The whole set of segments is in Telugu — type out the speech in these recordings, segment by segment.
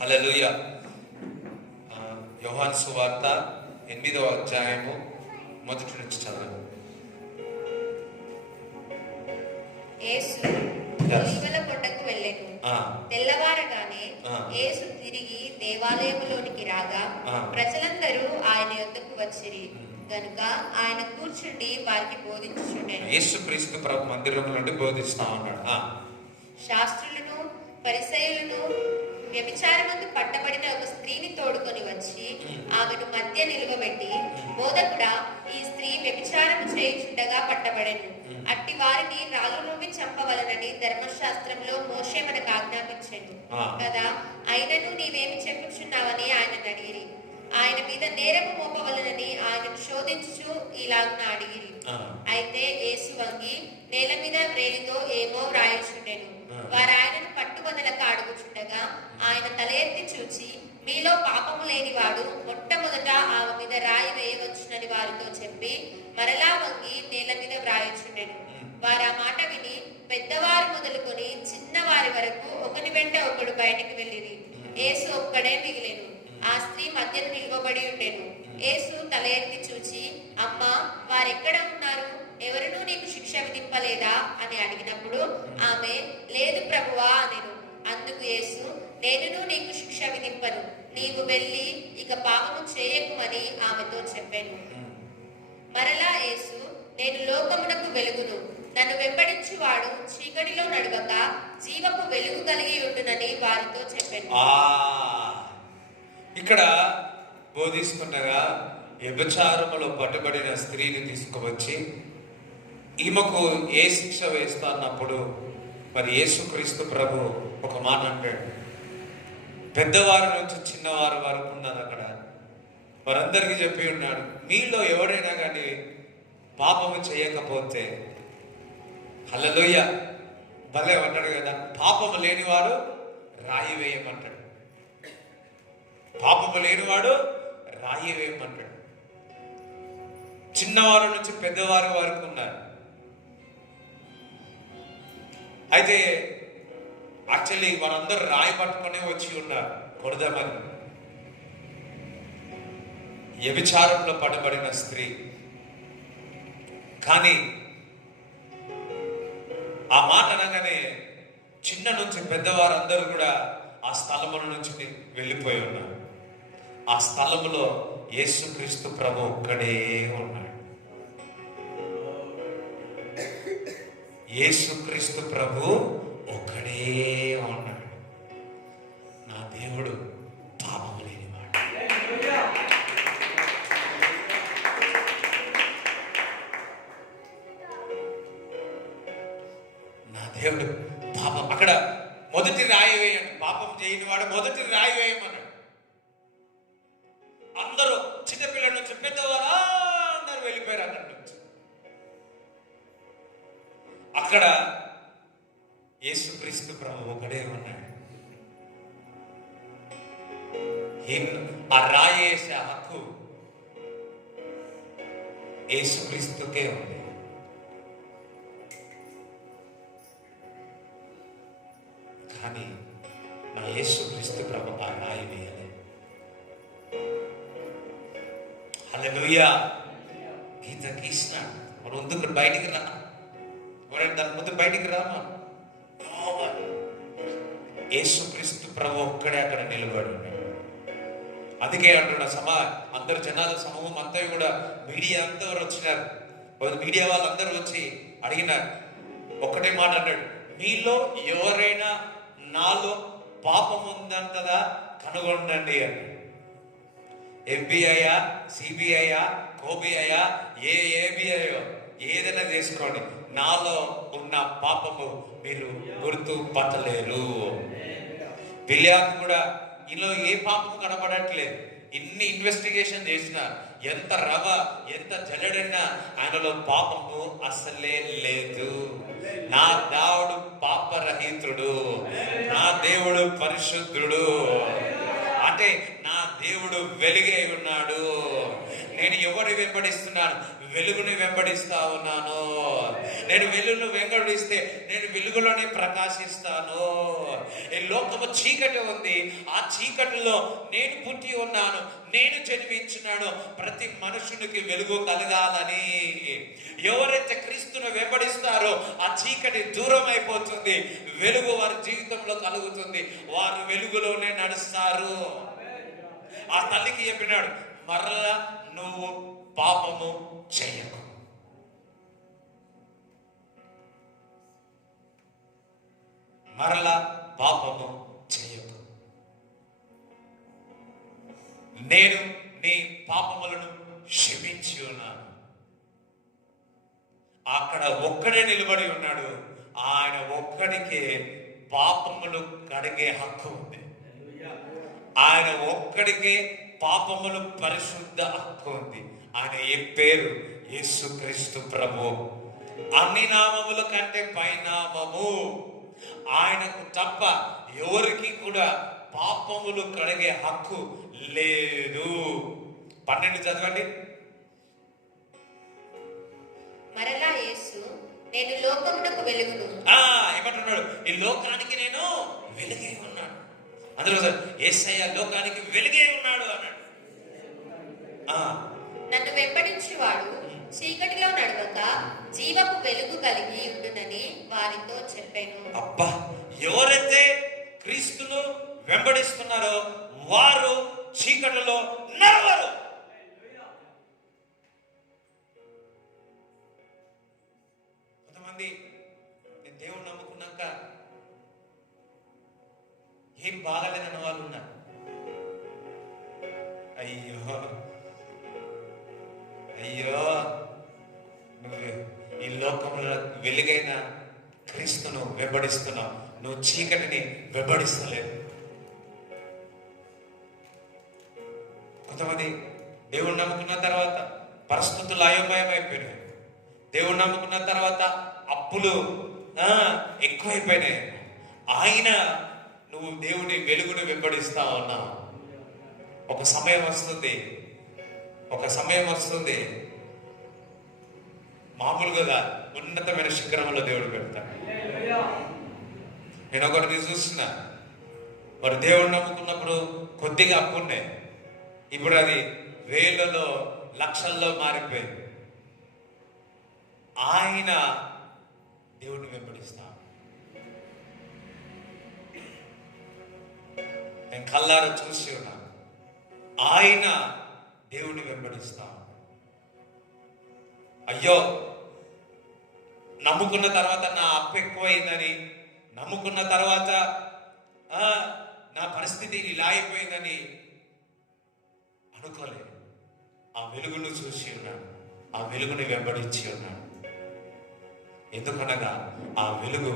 హల్లెలూయా. యోహాను సువార్త 8వ అధ్యాయము మొదటి నుంచి చదవండి. యేసు ఒలీవల కొండకు వెళ్ళెను. తెల్లవారగానే యేసు తిరిగి దేవాలయములోనికి రాగా ప్రజలందరూ ఆయన యొద్దకు వచ్చిరి గనుక ఆయన కూర్చుండి వారికి బోధించుచుండెను. యేసుక్రీస్తు ప్రభు మందిరం నుండి బోధిస్తా ఉన్నాడు. శాస్త్రులను పరిసయ్యులను వ్యభిచారమందు పట్టబడిన ఒక స్త్రీని తోడుకొని వచ్చి ఆమెను మధ్య నిలువబెట్టి, బోధకుడా, ఈ స్త్రీ వ్యభిచారము చేయుచుండగా పట్టబడెను. అట్టి వారిని రాళ్ళు రువ్వి చంపవలనని ధర్మశాస్త్రంలో మోషే మనకు ఆజ్ఞాపించెను కదా, అయినను నీవేమి చెప్పుచున్నావని ఆయన అడిగిరి. ఆయన మీద నేరము మోపవలనని ఆయనను శోధించుచు ఇలాగున అడిగిరి. అయితే యేసు వంగి నేల మీద వ్రేలితో ఏమో వ్రాయుచుండెను. వారు ఆయనను పట్టువదలక అడుగుచుండగా ఆయన తల ఎత్తి చూచి, మీలో పాపము లేనివాడు మొట్టమొదట ఆమె మీద రాయి వేయవచ్చునని వారితో చెప్పి మరలా వంగి నేల మీద వ్రాయుచుండెను. వారు ఆ మాట విని పెద్దవారు మొదలుకొని చిన్నవారి వరకు ఒకని వెంట ఒకడు బయటికి వెళ్ళిరి. యేసు ఒక్కడే మిగిలెను. ఆ స్త్రీ మధ్యను నిలువబడి ఉండెను. యేసు తల ఎత్తి చూచి, అమ్మా, వారెక్కడ ఉన్నారు? ఎవరునూ నీకు శిక్ష విధింపలేదా అని అడిగినప్పుడు ఆమె, లేదు ప్రభువా అనెను. అందుకు యేసు, నేనును నీకు శిక్ష విధింపను, నీవు వెళ్ళి ఇక పాపము చేయకుమని ఆమెతో చెప్పాను. మరలా యేసు, నేను లోకమునకు వెలుగును, నన్ను వెంబడించువాడు చీకటిలో నడవక జీవపు వెలుగు కలిగి ఉండునని వారితో చెప్పాను. ఇక్కడ బోధిస్తుండగా వ్యభిచారములో పట్టుబడిన స్త్రీని తీసుకువచ్చి ఈమెకు ఏ శిక్ష వేస్తా అన్నప్పుడు మరి యేసుక్రీస్తు ప్రభు ఒక మాట అంటాడు. పెద్దవారి నుంచి చిన్నవారి వరకు ఉన్నది అక్కడ. వారందరికీ చెప్పి ఉన్నాడు, మీలో ఎవరైనా కానీ పాపము చేయకపోతే, హల్లెలూయా, భలే అంటాడు కదా, పాపము లేనివాడు రాయి వేయమంటాడు. పాపము లేనివాడు రాయి వేయమంటాడు. చిన్నవారి నుంచి పెద్దవారి వరకు ఉన్నారు. అయితే యాక్చువల్లీ వారందరూ రాయి పట్టుకునే వచ్చి ఉన్నారు కొడదామని. వ్యభిచారంలో పడబడిన స్త్రీ. కానీ ఆ మాట అనగానే చిన్న నుంచి పెద్దవారందరూ కూడా ఆ స్థలముల నుంచి వెళ్ళిపోయి ఉన్నారు. ఆ స్థలములో యేసుక్రీస్తు ప్రభు ఒక్కడే ఉన్నాడు. యేసుక్రీస్తు ప్రభు ఒక్కడే ఉన్నాడు. నా దేవుడు పాపము లేనివాడు. నా దేవుడు పాపం. అక్కడ మొదటి రాయి వేయండి, పాపం చేయని వాడు మొదటి రాయి వేయమన్నాడు. అందరూ చిన్నపిల్లల నుంచి పెద్దవారు అందరూ వెళ్ళిపోయారు అక్కడి నుంచి. అక్కడ యేసుక్రీస్తు ప్రభు ఒకడే ఉన్నాడు. ఆ రాయి వేసే హక్కు యేసుక్రీస్తుకే ఉంది. కానీ నా యేసుక్రీస్తు ప్రభు ఆ రాయి వేయాలి. హల్లెలూయా. గీత గీసినాడు. మరి ముందుకు బయటికి రా, దాని ముందు బయటికి రామా. యేసుక్రీస్తు ప్రభు ఒక్కడే అక్కడ నిలబడి ఉన్నాడు. అందుకే అంటున్నా, అందరు జనాల సమూహం అంతా కూడా, మీడియా అంతా వచ్చినారు. మీడియా వాళ్ళందరూ వచ్చి అడిగినారు. ఒక్కటే మాట అన్నాడు, మీలో ఎవరైనా నాలో పాపం ఉందంటదా కనుగొనండి అని. FBI, CBI, KOBI, ABI ఏదైనా చేసుకోండి, నాలో ఉన్న పాపము మీరు గుర్తుపట్టలేరు. బిలియాకు కూడా ఈలో ఏ పాపము కనపడట్లేదు. ఇన్ని ఇన్వెస్టిగేషన్ చేసిన, ఎంత రవ ఎంత జల్లడైనా ఆయనలో పాపము అసలే లేదు. నా దేవుడు పాపరహితుడు, నా దేవుడు పరిశుద్ధుడు. అంటే నా దేవుడు వెలుగే ఉన్నాడు. నేను ఎవరిని వెంబడిస్తున్నాను? వెలుగుని వెంబడిస్తా ఉన్నాను. నేను వెలుగును వెంబడిస్తే నేను వెలుగులోనే ప్రకాశిస్తాను. ఈ లోకము చీకటి ఉంది, ఆ చీకటిలో నేను పుట్టి ఉన్నాను, నేను జన్మించినాను. ప్రతి మనుషునికి వెలుగు కలగాలని. ఎవరైతే క్రీస్తును వెంబడిస్తారో ఆ చీకటి దూరం అయిపోతుంది, వెలుగు వారి జీవితంలో కలుగుతుంది, వారు వెలుగులోనే నడుస్తారు. ఆ తల్లికి చెప్పినాడు, మరలా నువ్వు పాపము చేయకు. మరలా పాపము చేయకు. నేను నీ పాపములను క్షమించి ఉన్నాను. అక్కడ ఒక్కడే నిలబడి ఉన్నాడు. ఆయన ఒక్కడికే పాపములు కడిగే హక్కు ఉంది. ఆయన ఒక్కడికే పాపములు పరిశుద్ధ హక్కు ఉంది. ఆయన ఏ పేరు? యేసుక్రీస్తు ప్రభు. అన్ని నామముల కంటే పైనామము. ఆయనకు తప్ప ఎవరికి కూడా పాపములు కడిగే హక్కు లేదు. 12 చదవండి. మరలా యేసు, నేను లోకమునకు వెలుగును. ఏమంటున్నాడు? ఈ లోకానికి నేను వెలుగే ఉన్నాడు. అందరూ యేసయ్య లోకానికి వెలుగే ఉన్నాడు అన్నాడు. నన్ను వెంబడించువాడు చీకటిలో నడవక జీవపు వెలుగు కలిగి ఉండునని వారితో చెప్పాను. అబ్బా, ఎవరైతే క్రీస్తును వెంబడిస్తున్నారో వారు చీకటిలో నడవరు. కొంతమంది నేను దేవుడు నమ్ముకున్నాక ఏం బాగాలేదన్న వాళ్ళు ఉన్నారు. అయ్యో అయ్యో, నువ్వు ఈ లోకంలో వెలుగైన క్రీస్తును వెంబడిస్తున్నావు, నువ్వు చీకటిని వెంబడిస్తలేవు. కొంతమంది దేవుడు నమ్ముకున్న తర్వాత పరిస్థితులు అయోమయం అయిపోయినాయి. దేవుడు నమ్ముకున్న తర్వాత అప్పులు ఎక్కువైపోయినాయి. ఆయన నువ్వు దేవుని వెలుగుని వెంబడిస్తా ఉన్నావు. ఒక సమయం వస్తుంది మామూలుగా ఉన్నతమైన శిఖరంలో దేవుడు పెడతాడు. నేను ఒకరిని చూస్తున్నా, మరి దేవుడు నమ్ముకున్నప్పుడు కొద్దిగా అప్పున్నాయి, ఇప్పుడు అది వేలలో లక్షల్లో మారిపోయింది. ఆయన దేవుడిని వెంబడిస్తా. నేను కళ్ళారా చూసి ఉన్నా, ఆయన దేవుడిని వెంబడిస్తా. అయ్యో, నమ్ముకున్న తర్వాత నా అప్పు ఎక్కువైందని, నమ్ముకున్న తర్వాత నా పరిస్థితి ఇలా అయిపోయిందని అనుకోలేదు. ఆ వెలుగును చూసి ఉన్నాడు, ఆ వెలుగుని వెంబడించి ఉన్నాడు. ఎందుకనగా ఆ వెలుగు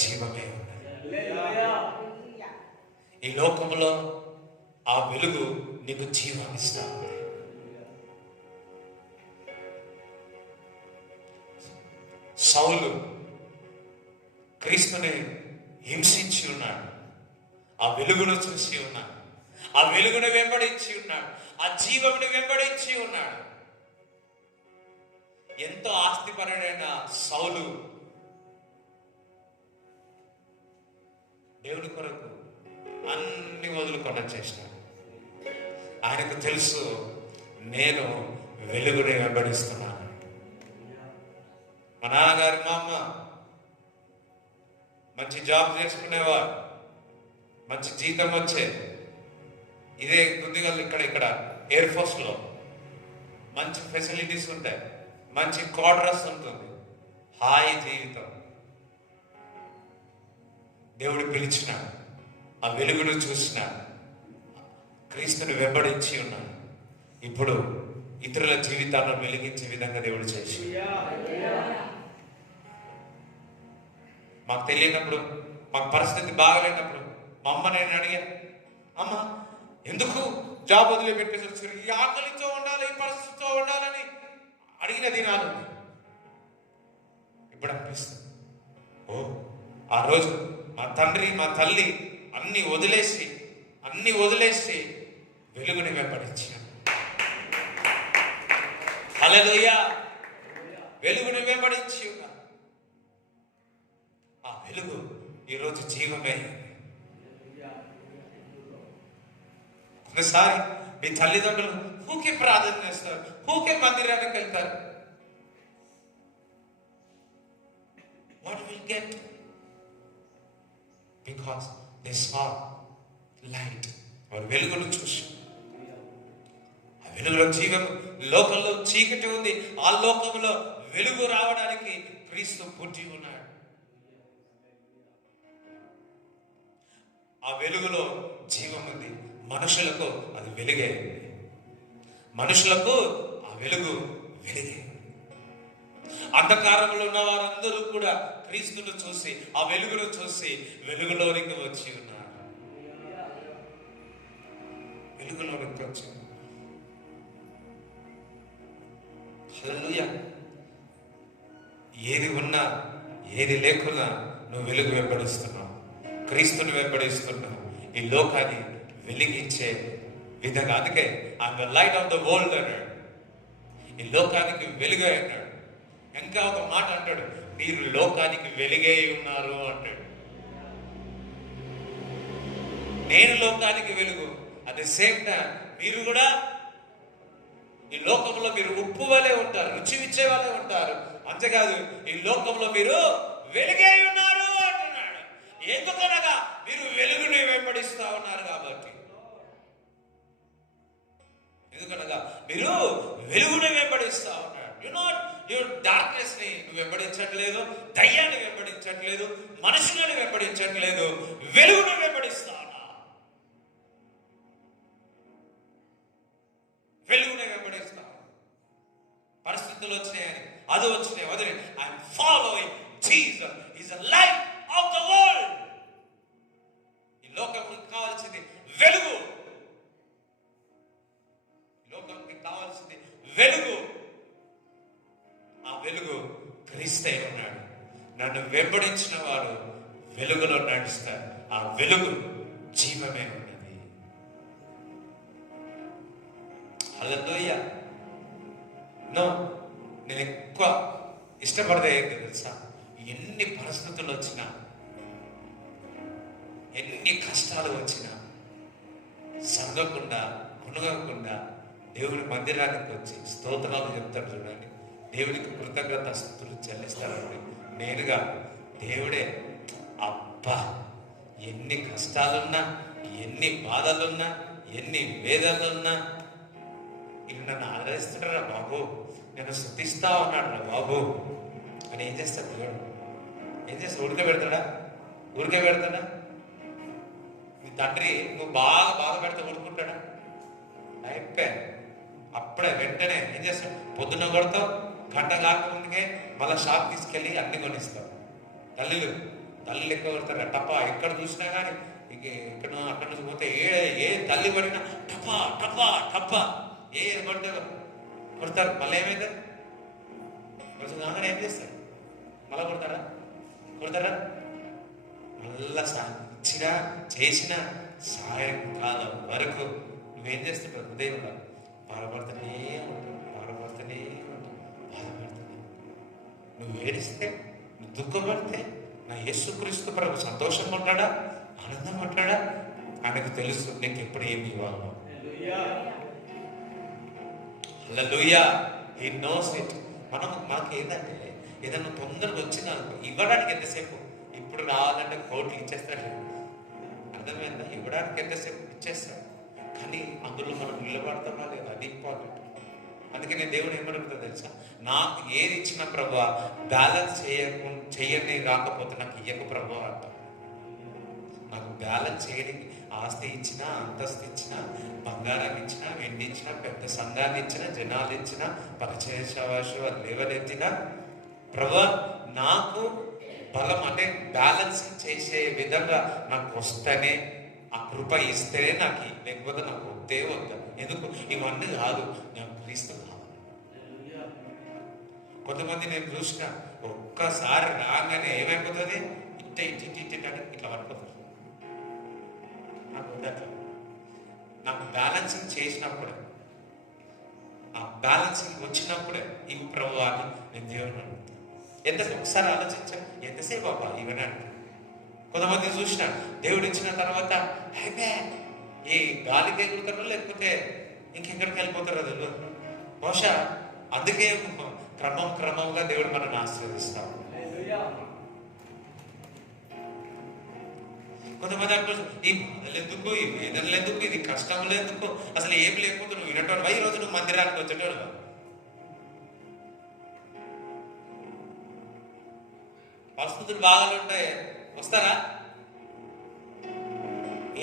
జీవమే ఉన్నది. ఈ లోకంలో ఆ వెలుగు నీకు జీవాన్నిస్తా ఉంది. సౌలు క్రీస్తుని హింసించి ఉన్నాడు, ఆ వెలుగును చూసి ఉన్నాడు, ఆ వెలుగును వెంబడించి ఉన్నాడు, ఆ జీవముని వెంబడించి ఉన్నాడు. ఎంతో ఆస్తిపరుడైన సౌలు దేవుని కొరకు అన్ని వదులుకొని వచ్చేసినాడు. ఆయనకు తెలుసు నేను వెలుగుని వెంబడిస్తున్నాను. మా నాన్నగారి మా అమ్మ మంచి జాబ్ చేసుకునేవారు, మంచి జీతం వచ్చేది. ఇదే గుద్దిగల్ ఇక్కడ ఎయిర్ ఫోర్స్ లో మంచి ఫెసిలిటీస్ ఉంటాయి, మంచి క్వార్టర్స్ ఉంటుంది, హాయి జీవితం. దేవుడు పిలిచిన ఆ వెలుగును చూసిన క్రీస్తుని వెంబడించి ఉన్నాను. ఇప్పుడు ఇతరుల జీవితాలను వెలిగించే విధంగా దేవుడు చేసి, మాకు తెలియనప్పుడు, మాకు పరిస్థితి బాగలేనప్పుడు మా అమ్మ నేను అడిగా, అమ్మ ఎందుకు జాబ్ వదిలిపెట్టేసి వచ్చారు, ఈ ఆకలితో ఉండాలి, ఈ పరిస్థితితో ఉండాలని అడిగిన దినాలు. ఇప్పుడు అనిపిస్తుంది, ఓ ఆ రోజు మా తండ్రి మా తల్లి అన్ని వదిలేసి వెలుగుని వెంబడించాను. హల్లెలూయా. వెలుగుని వెంబడించి ఆ వెలుగు ఈరోజు జీవమే. ఒకసారి మీ తల్లిదండ్రులు ఊకే ప్రార్థన చేస్తారు, ఊకే మందిరానికి వెళ్తారు. What will get? Because they saw light. వారు వెలుగును చూసి, ఆ వెలుగులో జీవం, లోకంలో చీకటి ఉంది, ఆ లోకంలో వెలుగు రావడానికి క్రీస్తు పుట్టి ఉన్నాడు. ఆ వెలుగులో జీవం ఉంది. మనుషులకు అది వెలుగే. మనుషులకు ఆ వెలుగు వెలుగే. అంధకారంలో ఉన్న వారందరూ కూడా క్రీస్తును చూసి, ఆ వెలుగును చూసి వెలుగులోనికి వచ్చి ఉన్నారు. వెలుగులోనికి వచ్చి, హల్లెలూయా. ఏది ఉన్నా ఏది లేకున్నా నువ్వు వెలుగు వెంబడిస్తున్నావు, క్రీస్తుని వెంబడిస్తున్నావు, ఈ లోకాన్ని వెలిగించే విధంగా. అందుకే I'm the light of the world అన్నాడు, ఈ లోకానికి వెలుగు అన్నాడు. ఇంకా ఒక మాట అంటాడు, మీరు లోకానికి వెలుగే ఉన్నారు అంటాడు. నేను లోకానికి వెలుగు, అట్ ది సేమ్ టైం మీరు కూడా ఈ లోకంలో మీరు ఉప్పు వలె ఉంటారు, రుచి ఇచ్చే వాళ్ళే ఉంటారు. అంతేకాదు ఈ లోకంలో మీరు వెలుగే ఉన్నారు అంటున్నాడు. ఎందుకనగా మీరు వెలుగుని వెంబడిస్తా ఉన్నారు కాబట్టి. ఎందుకనగా మీరు వెలుగుని వెంబడిస్తా ఉన్నారు. డార్క్నెస్ ని నువ్వు వెంబడించట్లేదు, దయ్యాన్ని వెంబడించట్లేదు, మనుషులను వెంబడించట్లేదు, వెలుగును వెంబడిస్తా ఉన్నా. వెలుగునే వెంబడిస్తా. పరిస్థితులు వచ్చినాయని, అది వచ్చినాయి వదిలే, I'm following Jesus, is the light of the world. ఈ లోకానికి కావాల్సింది వెలుగు, లోకానికి కావాల్సింది వెలుగు. ఆ వెలుగు క్రీస్తై ఉన్నాడు. నన్ను వెంబడించిన వారు వెలుగులో నడుస్తారు. ఆ వెలుగు జీవమే ఉన్నది. హల్లెలూయా. నేను ఎక్కువ ఇష్టపడదే ఏంటి తెలుసా? ఎన్ని పరిస్థితులు వచ్చినా, ఎన్ని కష్టాలు వచ్చినా సంగకుండా కొనుగకుండా దేవుని మందిరానికి వచ్చి స్తోత్రాలు చెప్తాడు. చూడండి, దేవునికి కృతజ్ఞతాస్తుతులు చెల్లిస్తారండి. నేనుగా దేవుడే. అబ్బా, ఎన్ని కష్టాలున్నా, ఎన్ని బాధలున్నా, ఎన్ని వేదనలున్నా ఇల్లు నన్ను ఆదరిస్తున్నారా బాబు, నేను స్తుతిస్తా ఉన్నాడు రా బాబు అని ఏం చేస్తాడు దేవుడు? ఏం చేస్తాడు? ఊరికే పెడతాడా? నీ తండ్రి నువ్వు బాగా బాధ పెడితే ఊరుకుంటాడా? అయిపోయా. అప్పుడే వెంటనే ఏం చేస్తాడు? పొద్దున్న కొడతావు, గంట కాకముందుకే మళ్ళీ షాప్ తీసుకెళ్ళి అన్ని కొనిస్తావు. తల్లులు ఎక్కువ కొడతారు. టపా ఎక్కడ చూసినా కానీ ఇక్కడ అక్కడ నుంచి పోతే ఏ తల్లి పడినా టపా టపా టపా ఏ కొడతారు. మళ్ళీ ఏమైంది? కొంచెం కాగానే ఏం చేస్తారు? మళ్ళీ కొడతారా? మళ్ళా ఇచ్చినా చేసిన సాయంకాలం వరకు నువ్వేం చేస్తుంటావు? హృదయంలో బాధపడుతూనే నువ్వు ఏడిస్తే, నువ్వు దుఃఖపడితే నా యేసుక్రీస్తు ప్రభు సంతోషం అంటాడా, ఆనందం అంటాడా? ఆయనకు తెలుసు నీకు ఎప్పుడు ఏమి ఇవ్వాలో. హల్లెలూయా. He knows it. మనకు ఏంటంటే ఏదన్నా తొందరగా వచ్చింది అనుకో, ఇవ్వడానికి ఎంతసేపు, ఇప్పుడు రావాలంటే కోట్లు ఇచ్చేస్తాడు. అర్థమైందా? ఇవ్వడానికి ఎంతసేపు ఇచ్చేస్తాడు, కానీ అందులో మనం నిలబడతామా లేదా, అది ఇంపార్టెంట్. అందుకని దేవుడు ఏమడుగుతా తెలుసా, నాకు ఏది ఇచ్చినా ప్రభువా బ్యాలెన్స్ చేయని రాకపోతే నాకు ఇయ్యకు ప్రభువా అంట. నాకు బ్యాలెన్స్ చేయడానికి ఆస్తి ఇచ్చినా, అంతస్తు ఇచ్చినా, బంగారం ఇచ్చినా, వెండి ఇచ్చినా, పెద్ద సంఘాన్ని ఇచ్చినా, జనాలు ఇచ్చినా, పరిచయ సవాసు లేవనెత్తినా, ప్రభువా నాకు బలం అంటే బ్యాలెన్స్ చేసే విధంగా నాకు వస్తేనే, ఆ కృప ఇస్తేనే నాకు, లేకపోతే నాకు వద్దే వద్దా. ఎందుకు ఇవన్నీ కాదు, నాకు క్రీస్తు కావాలి. కొంతమంది నేను చూసిన ఒక్కసారి రాగానే ఏమైపోతుంది, ఇట్ట కానీ ఇట్లా పడిపోతుంది. నాకు వద్దా. నాకు బ్యాలెన్సింగ్ చేసినప్పుడే, ఆ బ్యాలెన్సింగ్ వచ్చినప్పుడే ఇవి ప్రభు అని నేను దేవుని అడుగుతాను. ఒకసారి ఆలోచించాను, ఎంతసేపు బాబా ఇవనండి. కొంతమంది చూసిన దేవుడు ఇచ్చిన తర్వాత ఈ గాలికి ఎగురుతారో లేకపోతే ఇంకెక్కడికి వెళ్ళిపోతారో తెలియదు. బహుశా అందుకే క్రమంగా దేవుడు మనల్ని ఆశీర్వదిస్తాడు. కొంతమంది అనుకోవచ్చు, ఈ బాధలు ఎందుకు, ఈ వేదనలు ఎందుకు, ఇది కష్టములు ఎందుకు, అసలు ఏం లేకపోతే నువ్వు వినటోడు ఈ రోజు నువ్వు మందిరానికి వచ్చేటోడు. పరిస్థితులు బాగాలుంటాయి, వస్తారా?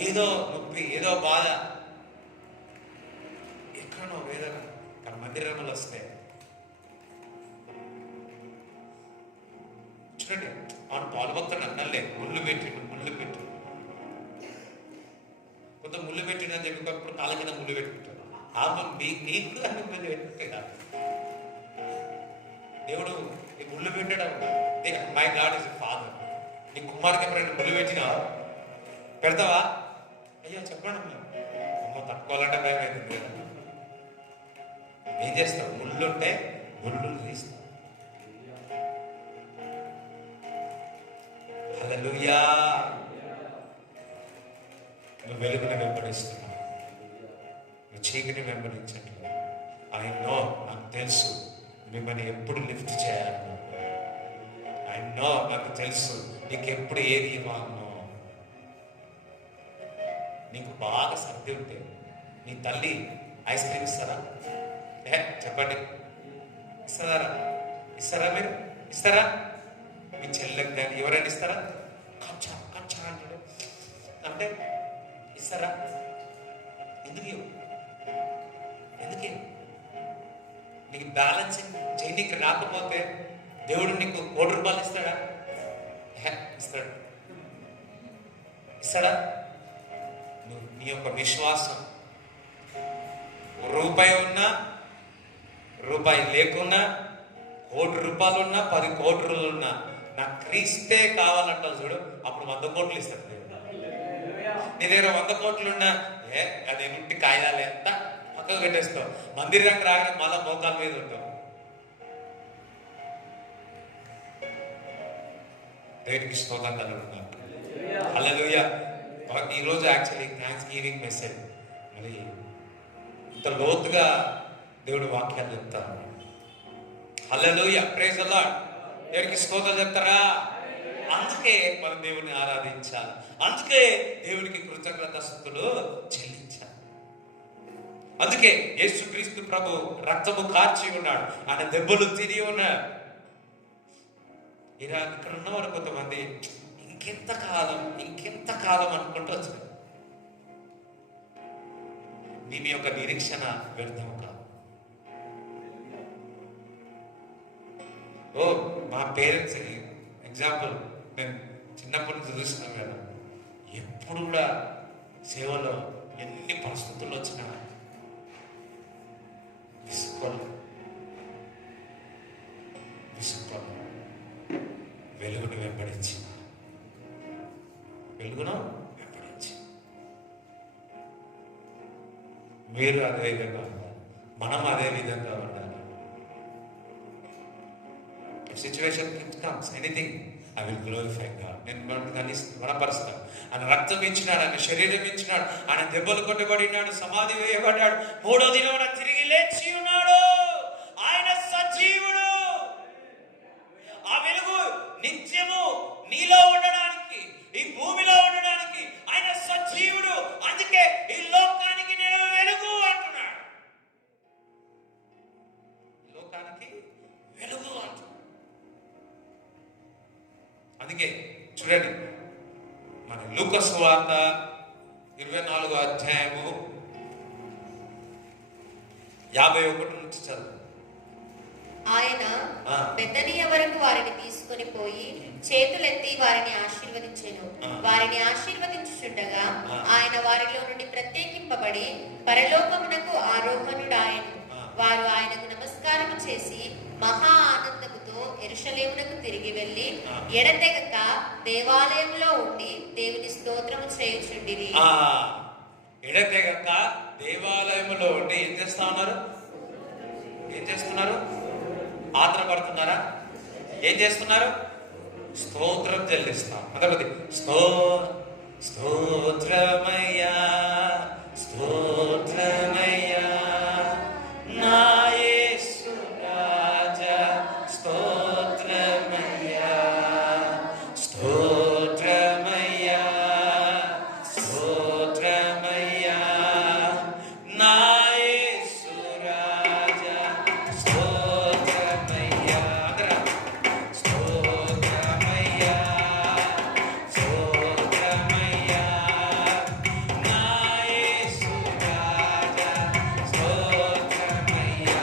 ఏదో నొప్పి, ఏదో బాధ, ఎక్కడో వేదన, కానీ మందిరంలో వస్తే చూడండి, వాడు పాల్గొతాడు అన్నలే, ముళ్ళు పెట్టి కొంత ముళ్ళు పెట్టిందని చెప్పినప్పుడు కాళ్ళ కింద ముళ్ళు పెట్టుకుంటాడు. నీకు అని ముళ్ళు పెట్టుకుంటా దేవుడు నీ ముళ్ళు పెట్టాడు. My God is father. నీ కుమార్కి ఎప్పుడైనా ముళ్ళు పెట్టినా పెడతావా? అయ్యో చెప్పండి అమ్మ, తట్టుకోవాలంటే భయం అవుతుంది కదా. ఏం చేస్తావు? ముళ్ళుంటే ముళ్ళు తీస్తావు. హల్లెలూయా. నువ్వు వెలుగుని వెంబడిస్తున్నావు, నువ్వు చీకటిని వెంబడించండి. నాకు తెలుసు మిమ్మల్ని ఎప్పుడు లిఫ్ట్ చేయాలనో, నాకు తెలుసు నీకు ఎప్పుడు ఏది ఇవ్వాలనో. నీకు బాగా సర్ది ఉంటే నీ తల్లి ఐస్ క్రీమ్ ఇస్తారా? చెప్పండి, ఇస్తారా? మీరు ఇస్తారా? మీ చెల్లెకి కానీ ఎవరైనా ఇస్తారా? కచ్చా అంటాడు అంటే ఇస్తారా? ఎందుకే నీకు బ్యాలెన్సింగ్ చేయనీకి రాకపోతే దేవుడు నీకు ₹1 ఇస్తాడా? ఇస్తాడా? నీ యొక్క విశ్వాసం రూపాయి ఉన్నా, రూపాయి లేకున్నా, ₹1 ఉన్నా, 10 కోట్లు ఉన్నా, నాకు క్రీస్తే కావాలంటావు చూడు, అప్పుడు 100 కోట్లు ఇస్తాడు. నీ దగ్గర 100 కోట్లు ఉన్నా, అది ఇంటి కాయాలి ఎంత పక్కకు పెట్టేస్తావు. మందిరానికి రాగానే మళ్ళా మోకాల మీద ఉంటావు. దేవునికి స్తోత్రం కలుగుతున్నాను. హల్లెలూయా. ఈరోజు యాక్చువల్లీ థ్యాంక్స్ గివింగ్ మెసేజ్ మరి ఇంత లోతుగా దేవుడు వాక్యాలు చెప్తారు. హల్లెలూయా, ప్రైజ్ ది లార్డ్. దేవునికి స్తోత్రం చెప్తారా? అందుకే మనం దేవుని ఆరాధించాలి, అందుకే దేవునికి కృతజ్ఞతాస్తుతులు చెల్లించాలి. అందుకే యేసుక్రీస్తు ప్రభు రక్తము కార్చి ఉన్నాడు, ఆయన దెబ్బలు తిరిగి ఉన్నాడు. ఇక్కడ ఉన్నవారు కొంతమంది ఇంకెంత కాలం అనుకుంటూ వచ్చారు. మీ యొక్క నిరీక్షణ వ్యర్థం కాదు. మా పేరెంట్స్ ఎగ్జాంపుల్, నేను చిన్నప్పటి నుంచి చూస్తున్నాను కదా, ఎప్పుడు కూడా సేవలో ఎన్ని పరిస్థితులు వచ్చినా విసుకోవాలి. వెలుగును వెంబడించి మీరు అదే విధంగా ఉండాలి, మనం అదే విధంగా ఉండాలి. Situation comes anything, I will glorify God. నేను దాన్ని గుణపరుస్తాను. ఆయన రక్తం ఇచ్చినాడు, ఆయన శరీరం ఇచ్చినాడు, ఆయన దెబ్బలు కొట్టబడినాడు, సమాధి వేయబడ్డాడు, మూడో దినమున తిరిగి లేచి ఉన్నాడు. ఆయన సజీవుడు. ఆ వెలుగు నిత్యము నీలో ఉండడానికి, ఈ భూమిలో ఉండడానికి ఆయన సజీవుడు. అందుకే ఈ లోకానికి నేను వెలుగు అంటున్నాడు. లోకానికి వెలుగు అంటున్నాడు. అందుకే చూడండి, మన లూకా సువార్త 24వ అధ్యాయము 51 నుంచి చదువు. ఆయన బెతనియ వరకు వారిని తీసుకొని పోయి చేతులెత్తి వారిని ఆశీర్వదించెను. వారిని ఆశీర్వదించుచుండగా ఆయన వారిలో నుండి ప్రత్యేకింపబడి పరలోకమునకు ఆరోహణుడాయెను. వారు ఆయనకు నమస్కారం చేసి మహా ఆనందముతో యెరూషలేమునకు తిరిగి వెళ్ళి ఎడతెగక దేవాలయంలో ఉండి దేవుని స్తోత్రము చేయుచుండిరి. ఎడతెగక దేవాలయంలో ఉండి ఏం చేస్తా ఉన్నారు? ఏం చేస్తున్నారు? ఆత్రపడుతున్నారా? ఏం చేస్తున్నారు? స్తోత్రం చెల్లిస్తాం. అదొకటి స్తోత్రమయ్యా, స్తోత్రమయ్యా నా యేసు రాజా, స్తోత్రమయ్యా, స్తోత్రమయ్యా, స్తోత్రమయ్యా నా యేసు రాజా, స్తోత్రమయ్యా. అందరూ స్తోత్రమయ్యా, స్తోత్రమయ్యా నా యేసు రాజా, స్తోత్రమయ్యా.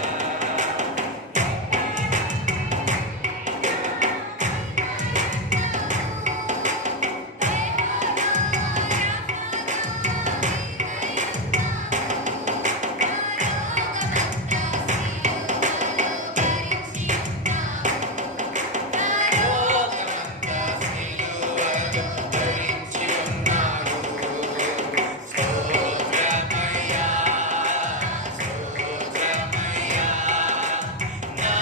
లోకమంతా సిలువను ధరించి ఉన్నాడు. స్తోత్రమయ్యా, స్తోత్రమయ్యా నా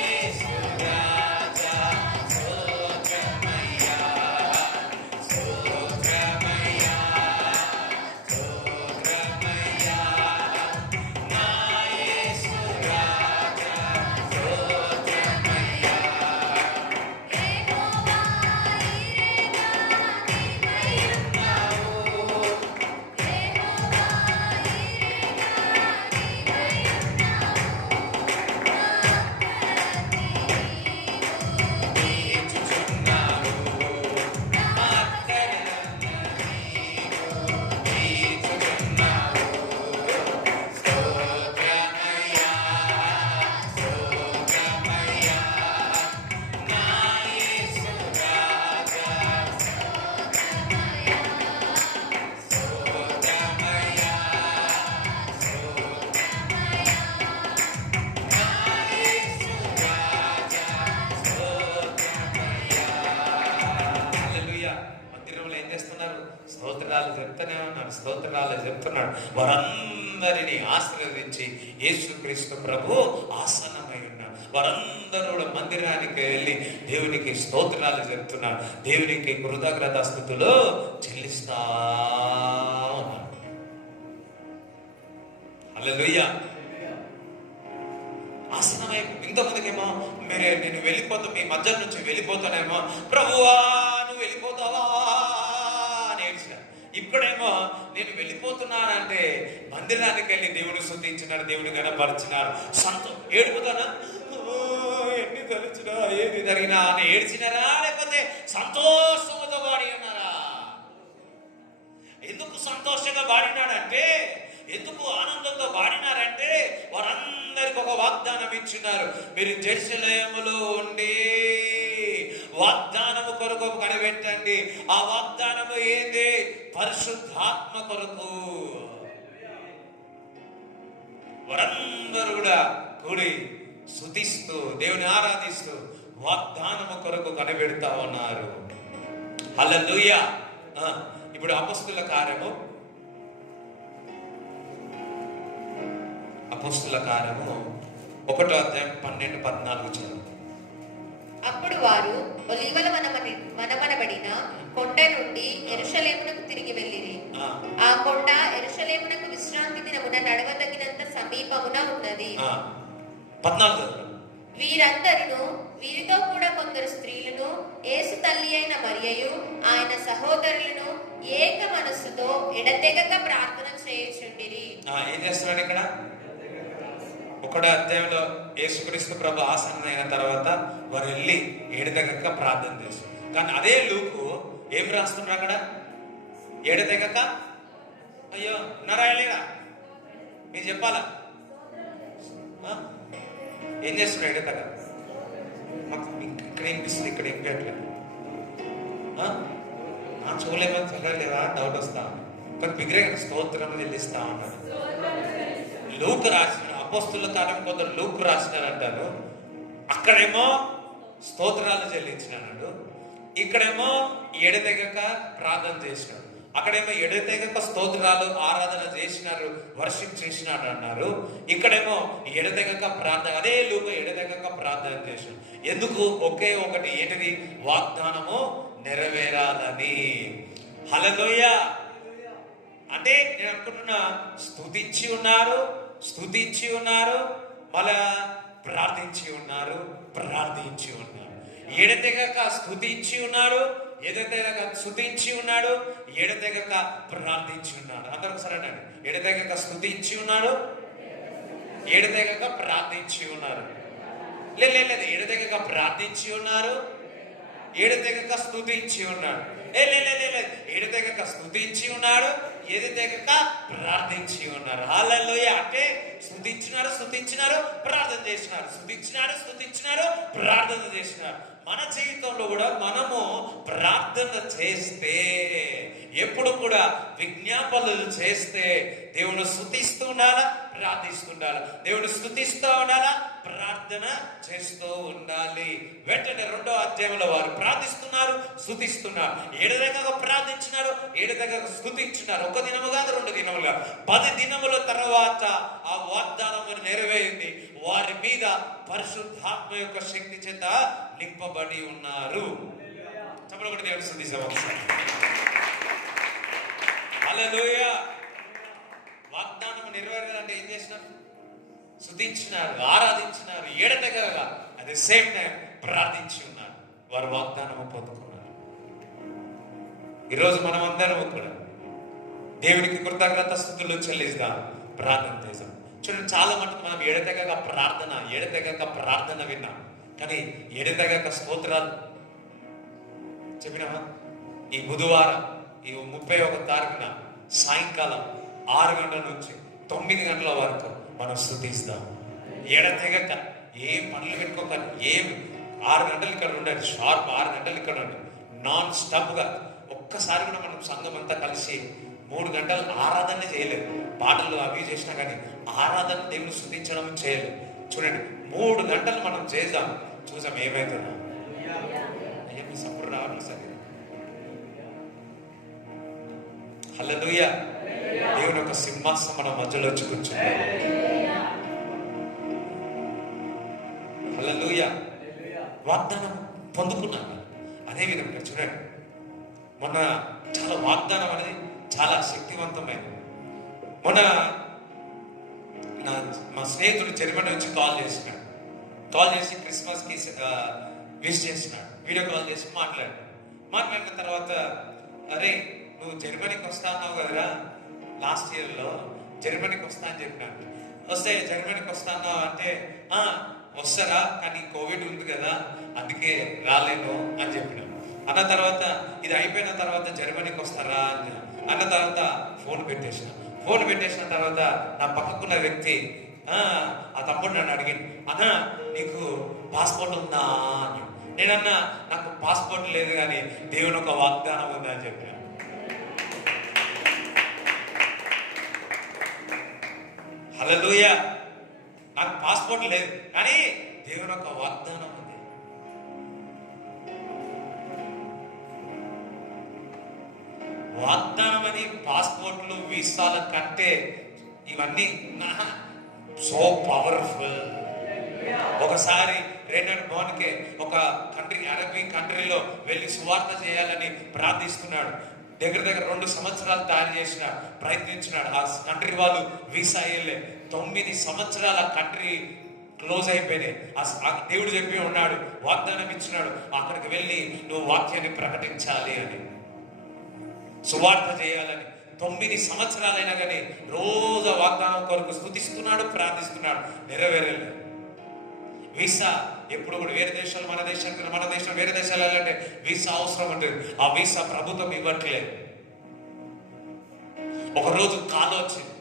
యేసు రాజా, స్తోత్రమయ్యా, స్తోత్రమయ్యా, స్తోత్రమయ్యా నా యేసు రాజా, స్తోత్రమయ్యా. హల్లెలూయా. మందిరంలో ఏం చేస్తున్నారు? స్తోత్రాలు చెప్తూనే ఉన్నారు, స్తోత్రాలు చెప్తున్నాడు. వారందరినీ ఆశీర్వదించి యేసుక్రీస్తు ప్రభు ఆసనమై ఉన్నాడు. వారందరూ కూడా మందిరానికి వెళ్ళి దేవునికి స్తోత్రాలు చెప్తున్నారు, దేవునికి కృతజ్ఞతాస్తుతులు చెల్లిస్తా ఉన్నారు. హల్లెలూయా. ఆసనమై ఇంతమందికేమో నేను వెళ్ళిపోతా, మీ మధ్య నుంచి వెళ్ళిపోతానేమో, ప్రభువా నువ్వు వెళ్ళిపోతావా అని ఏడ్చిన. ఇప్పుడేమో నేను వెళ్ళిపోతున్నానంటే మందిరానికి వెళ్ళి దేవుని స్తుతించినాడు, దేవుని గణపరిచినారు. ఏడుపుతానా? ఎన్ని తలిచినా ఏది జరిగినా అని ఏడ్చినారా, లేకపోతే సంతోషంతో పాడి అన్నారా? ఎందుకు సంతోషంగా పాడినాడంటే, ఎందుకు ఆనందంతో పాడినారంటే, వారందరికి ఒక వాగ్దానం ఇచ్చినారు. మీరు జెరూసలేములో ఉండి వాగ్దానము కొరకు కనిపెట్టండి. ఆ వాగ్దానము ఏంది? పరిశుద్ధాత్మ కొరకు. వారందరూ కూడా కూడి స్తుతిస్తూ దేవుని ఆరాధిస్తూ వాగ్దానము కొరకు కనిపెడతా ఉన్నారు. హల్లెలూయా. ఇప్పుడు అపొస్తలుల కార్యము 1వ అధ్యాయం 12-14 చదువు. అప్పుడు వారు ఒలీవల వనమనబడిన కొండ నుండి యెరూషలేమునకు తిరిగి వెళ్ళిరి. ఆ కొండ యెరూషలేమునకు విశ్రాంతి దినమున నడవదగినంత సమీపమున ఉన్నది. 14. వీరందరూ వీరితో కూడా కొందరు స్త్రీలను యేసు తల్లి అయిన మరియయు ఆయన సహోదరులను ఏక మనస్సుతో ఎడతెగక ప్రార్థన చేయుచుండిరి. ఏం చేస్తున్నాడు ఇక్కడ? ఒకటో అధ్యాయంలో యేసుక్రీస్తు ప్రభు ఆసన్నమైన తర్వాత వారు వెళ్ళి ఎడతెగక ప్రార్థన చేస్తారు. కానీ అదే లూకు ఏం రాస్తున్నారు అక్కడ? ఎడతెగక, అయ్యో నరాయలేరా మీరు చెప్పాలా? ఏం చేస్తున్నాడు ఎడతెగ? మాకు ఇక్కడ వినిపిస్తుంది, ఇక్కడ వినిపించట్లేదు. చూడలేమో చదవలేదా డౌట్ వస్తా, కానీ బిగ్రే స్తోత్రం చెల్లిస్తా ఉన్నాడు. లూకు రాసిన అపోస్తుల కార్యం కొందరు లూకు రాసినారంటారు. అక్కడేమో స్తోత్రాలు చెల్లించినాడు, ఇక్కడేమో ఎడతెగక ప్రార్థన చేసినాడు. అక్కడేమో ఎడతెగక స్తోత్రాలు ఆరాధన చేసినారు, వర్షిప్ చేసినాడు అన్నారు. ఇక్కడేమో ఎడతెగక ప్రార్థన, అదే లూకు ఎడతెగక ప్రార్థన చేసినాడు. ఎందుకు? ఒకే ఒకటి, ఏంటిది? వాగ్దానము నెరవేరాలని. హల్లెలూయా. అంటే నేను అనుకుంటున్నా, స్తుతించి ఉన్నారు, మళ్ళా ప్రార్థించి ఉన్నారు. ఎడతెగక స్తుతించి ఉన్నాడు, ఎడతెగక స్తుతించి ఉన్నాడు, ఎడతెగక ప్రార్థించి ఉన్నాడు. అందరూ ఒకసారి అనండి, ఎడతెగక స్తుతించి ఉన్నాడు, ఎడతెగక ప్రార్థించి ఉన్నారు. లేదు, ఎడతెగక ప్రార్థించి ఉన్నారు, ఎడతెగక స్తుతించి ఉన్నాడు. ఎడతెగక స్తుతించి ఉన్నాడు, ఎడతెగక ప్రార్థించి ఉన్నారు. హల్లెలూయా. అంటే స్తుతించినారు, ప్రార్థన చేసినారు, ప్రార్థన చేసినారు. మన జీవితంలో కూడా మనము ప్రార్థన చేస్తే, ఎప్పుడు కూడా విజ్ఞాపనలు చేస్తే, దేవుని స్తుతిస్తూ ఉండాలా, ప్రార్థిస్తుండాలి. దేవుని స్తుతిస్తూ ఉండాలా, ప్రార్థన చేస్తూ ఉండాలి. వెంటనే 2వ అధ్యాయంలో వారు ప్రార్థిస్తున్నారు, స్తుతిస్తున్నారు. ఎడతెగక ప్రార్థించినారు, ఎడతెగక స్తుతించినారు. 1 దినము కాదు, 2 దినములుగా 10 దినముల తర్వాత ఆ వాగ్దానము నెరవేరింది. వారి మీద పరిశుద్ధాత్మ యొక్క శక్తి చేత నింపబడి ఉన్నారు. చెప్పండి, దేవుని స్తుతిస్తాం ఒకసారి. హల్లెలూయా. వాగ్దానం నెరవేరాలంటే ఏం చేసినారు? స్తుతించినారు, ఆరాధించినారు, ఎడతెగక అట్ ది సేమ్ టైం ప్రార్థించి ఉన్నారు. వారు వాగ్దానము పొందుకున్నారు. ఈరోజు మనం అందరం కూడా దేవునికి కృతజ్ఞత స్తుతులు చెల్లిస్తాం, ప్రార్థన చేస్తాం. చూడండి, చాలా మటుకు మనం ఎడతెగక ప్రార్థన విన్నాం, కానీ ఎడతెగక స్తోత్రాలు చెప్పినామా? ఈ బుధవారం, ఈ 31వ తారీఖున సాయంకాలం 6 గంటల నుంచి 9 గంటల వరకు మనం స్తుతిస్తాం. ఎడతెగక ఏం పనులు పెట్టుకోక, ఏం 6 గంటలు ఇక్కడ ఉండాలి, షార్ప్ 6 గంటలు ఇక్కడ ఉండాలి, నాన్ స్టాప్ గా. ఒక్కసారి కూడా మనం సంఘం అంతా కలిసి 3 గంటలు ఆరాధన చేయలేదు. పాటలు అవి చేసినా కానీ ఆరాధన, దేవుని స్తుతించడం చేయలేదు. చూడండి, 3 గంటలు మనం చేద్దాం, చూసాం ఏమైతుందా? అయ్యా మీ సప్పుడు రావట్లేదు సరే. హల్లెలూయా. దేవుని యొక్క సింహాసనం మన మధ్యలో వచ్చి కూర్చుంది. హల్లెలూయా. వాగ్దానం పొందుకున్నాను. అదే విధంగా చూడండి, మొన్న చాలా వాగ్దానం అనేది చాలా శక్తివంతమైనది. మొన్న మా స్నేహితుడు జర్మనీ నుంచి కాల్ చేసి క్రిస్మస్కి విష్ చేసినాడు. వీడియో కాల్ చేసి మాట్లాడిన తర్వాత, అరే నువ్వు జర్మనీకి వస్తా అన్నావు కదరా, లాస్ట్ ఇయర్లో జర్మనీకి వస్తా అని చెప్పినాడు. వస్తే జర్మనీకి వస్తా అన్నావు అంటే, వస్తారా, కానీ కోవిడ్ ఉంది కదా అందుకే రాలేను అని చెప్పినాడు. అన్న తర్వాత ఇది అయిపోయిన తర్వాత జర్మనీకి వస్తారా అన్న తర్వాత ఫోన్ పెట్టేసిన తర్వాత నా పక్కకున్న వ్యక్తి, ఆ తమ్ముడు నన్ను అడిగింది, అన్న నీకు పాస్పోర్ట్ ఉందా అని. నేనన్నా నాకు పాస్పోర్ట్ లేదు కానీ దేవుని ఒక వాగ్దానం ఉందా అని చెప్పిన. హల్లెలూయా. నాకు పాస్పోర్ట్ లేదు కానీ దేవుని ఒక వాగ్దానం ఉంది. వాగ్దానం అని పాస్పోర్ట్లు, వీసాల కంటే ఇవన్నీ సో పవర్ఫుల్. ఒకసారి రేనాడ్ బాన్కే ఒక అరబిక్ కంట్రీలో వెళ్ళి సువార్త చేయాలని ప్రార్థిస్తున్నాడు. దగ్గర 2 సంవత్సరాలు తయారు చేసినాడు, ప్రయత్నించినాడు. ఆ కంట్రీ వాళ్ళు వీసా అయ్యలే. 9 సంవత్సరాల కంట్రీ క్లోజ్ అయిపోయినాయి. ఆ దేవుడు చెప్పి ఉన్నాడు, వాగ్దానం ఇచ్చినాడు, అక్కడికి వెళ్ళి నువ్వు వాక్యాన్ని ప్రకటించాలి అని, సువార్త చేయాలని. 9 సంవత్సరాలైనా కానీ రోజు వాగ్దానం కొరకు స్తుతిస్తున్నాడు, ప్రార్థిస్తున్నాడు, నెరవేరలేదు. వీసా ఎప్పుడు కూడా వేరే దేశాలు మన దేశం వేరే దేశాలు వెళ్ళాలంటే వీసా అవసరం ఉంటుంది. ఆ వీసా ప్రభుత్వం ఇవ్వట్లేదు. ఒకరోజు కాల్ వచ్చింది,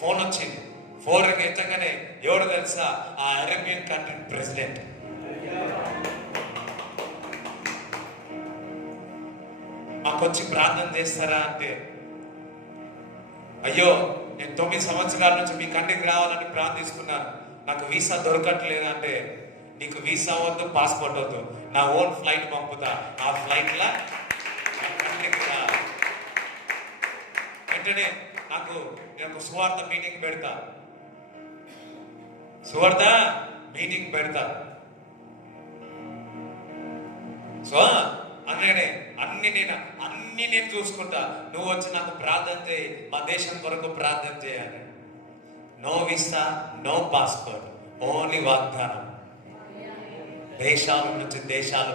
ఫోన్ వచ్చింది. ఫోన్ ఎత్తగానే ఎవరు తెలుసా? ఆ అరేబియన్ కంట్రీ ప్రెసిడెంట్. మాకొచ్చి ప్రార్థన చేస్తారా అంటే, అయ్యో నేను 9 సంవత్సరాల నుంచి మీ కంట్రీకి రావాలని ప్రార్థిస్తున్నాను, నాకు వీసా దొరకట్లేదు అంటే, నీకు వీసా వద్దు, పాస్పోర్ట్ వద్దు, నా ఓన్ ఫ్లైట్ పంపుతా, ఆ ఫ్లైట్ లా కంట్రీకి రా. వెంటనే నేను సువార్త మీటింగ్ పెడతా, సువార్త మీటింగ్ పెడతా. సో అన్ని నేను చూసుకుంటా, నువ్వు వచ్చి నాకు ప్రార్థన చేయి, మా దేశం కొరకు ప్రార్థన చేయాలి. No visa, no passport, only వాగ్దానం. దేశాల నుంచి దేశాలు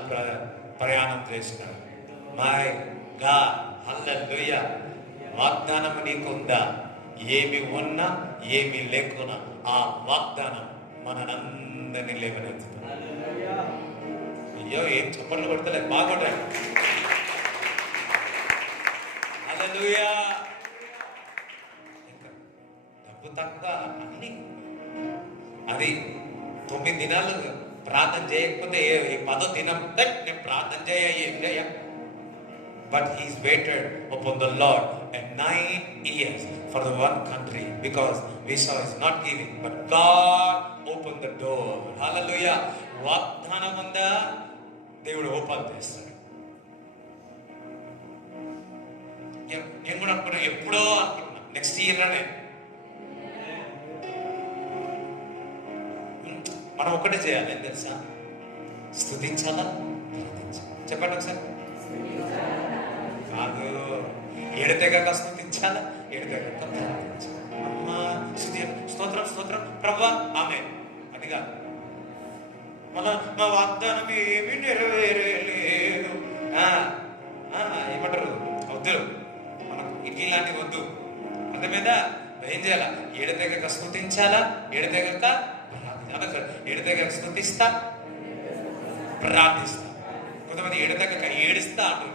ప్రయాణం చేసినాడు. My God, hallelujah. వాగ్దానం నీకుందా? ఏమి ఉన్నా ఏమి లేకున్నా ఆ వాగ్దానం మనందరినీ లేవనెత్తుతుంది. అయ్యో ఏం చప్పట్లు కొడతలేదు, బాగుంటాయి. హల్లెలూయా. ఇంకా డబ్బు తక్కువ అన్ని, అది 9 దినాలు ప్రార్థన చేయకపోతే 10వ దినం నేను ప్రార్థన చేయ. But he's waited upon the Lord and 9 years for the one country, because visa is not giving, but God opened the door. Hallelujah. వాగ్దానం ఉందా? దేవుడు ఓపెన్ చేస్తాడు. నేను కూడా అనుకున్నా, ఎప్పుడో అనుకున్నా, నెక్స్ట్ ఇయర్ అనే. మనం ఒకటే చేయాలి, ఏం తెలుసా? స్తుతించాలా, చెప్పండి ఒకసారి. కాదు, ఎడతెగక స్తుతించాలా, ఎడతెగక ప్రార్థించాలి. అమ్మా స్తోత్రం స్తోత్రం ప్రభా ఆమె అది కాదు. మా వాగ్దానం ఏమీ నెరవేరలేదు ఏమంటారు, వద్దు మనకు ఇట్లాంటివి వద్దు. అర్థమైందా? ఏం చేయాలా? ఎడతెగక స్తుతించాలా, ఎడతెగక ఎడతెగక స్తుతిస్తా, ప్రార్థిస్తా. కొంతమంది ఎడతెగక ఏడుస్తా అంటారు.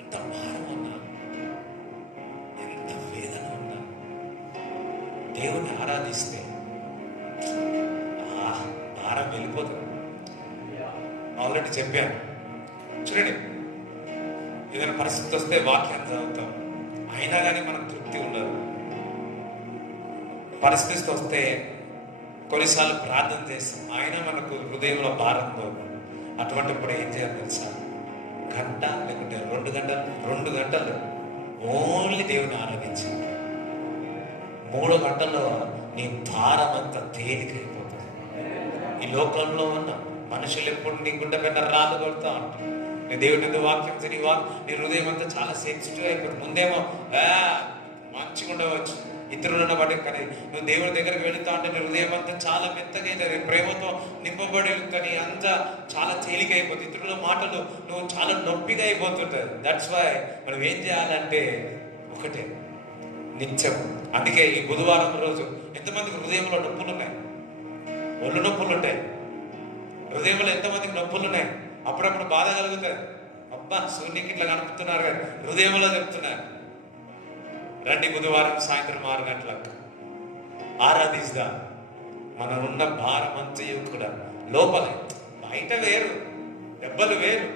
ఎంత భారం ఉన్నా, ఎంత వేదన ఉన్నా దేవుని ఆరాధిస్తే భారం వెళ్ళిపోతుంది. ఆల్రెడీ చెప్పాను చూడండి, ఏదైనా పరిస్థితి వస్తే వాక్యం చదువుతాం, అయినా కానీ మనకు తృప్తి ఉండదు. పరిస్థితి వస్తే కొన్నిసార్లు ప్రార్థన చేస్తాం, అయినా మనకు హృదయంలో భారం పోదు. అటువంటిప్పుడు ఏం చేయాలి తెలుసా? గంట లేకుంటే 2 గంటలు ఓన్లీ దేవుని ఆరాధించి 3 గంటల్లో నీ భారం అంతా తేలికైపోతుంది. ఈ లోకంలో ఉన్న మనుషులు ఎప్పుడు నీ గుండె పైన రాళ్ళు కొడుతూ ఉంటారు. నీ దేవుని వాక్యం నీ హృదయం అంతా చాలా సెన్సిటివ్ అయిపోతుంది. ముందేమో మంచిగా ఉండవచ్చు ఇతరులను బట్టి, కానీ నువ్వు దేవుడి దగ్గరికి వెళుతా అంటే నీ హృదయం అంతా చాలా మెత్తగా అవుతుంది, ప్రేమతో నింపబడి ఉంటుంది, అంతా చాలా తేలిక అయిపోతుంది. ఇతరుల మాటలు నువ్వు చాలా నొప్పిగా అయిపోతుంటుంది. దట్స్ వై మనం ఏం చేయాలంటే ఒకటే, నిత్యం. అందుకే ఈ బుధవారం రోజు ఎంతమందికి హృదయంలో నొప్పులు ఉన్నాయి, ఒళ్ళు నొప్పులు ఉంటాయి, హృదయంలో ఎంతమందికి నొప్పులు ఉన్నాయి, అప్పుడప్పుడు బాధ కలుగుతుంది. అబ్బా సూర్యునికి ఇట్లా కనుపుతున్నారు కానీ హృదయంలో చెప్తున్నారు. రండి బుధవారం సాయంత్రం 6 గంటలకు ఆరాధిస్తా. మనం ఉన్న భారం అంతయు కూడా లోపల, బయట వేరు, దెబ్బలు వేరు,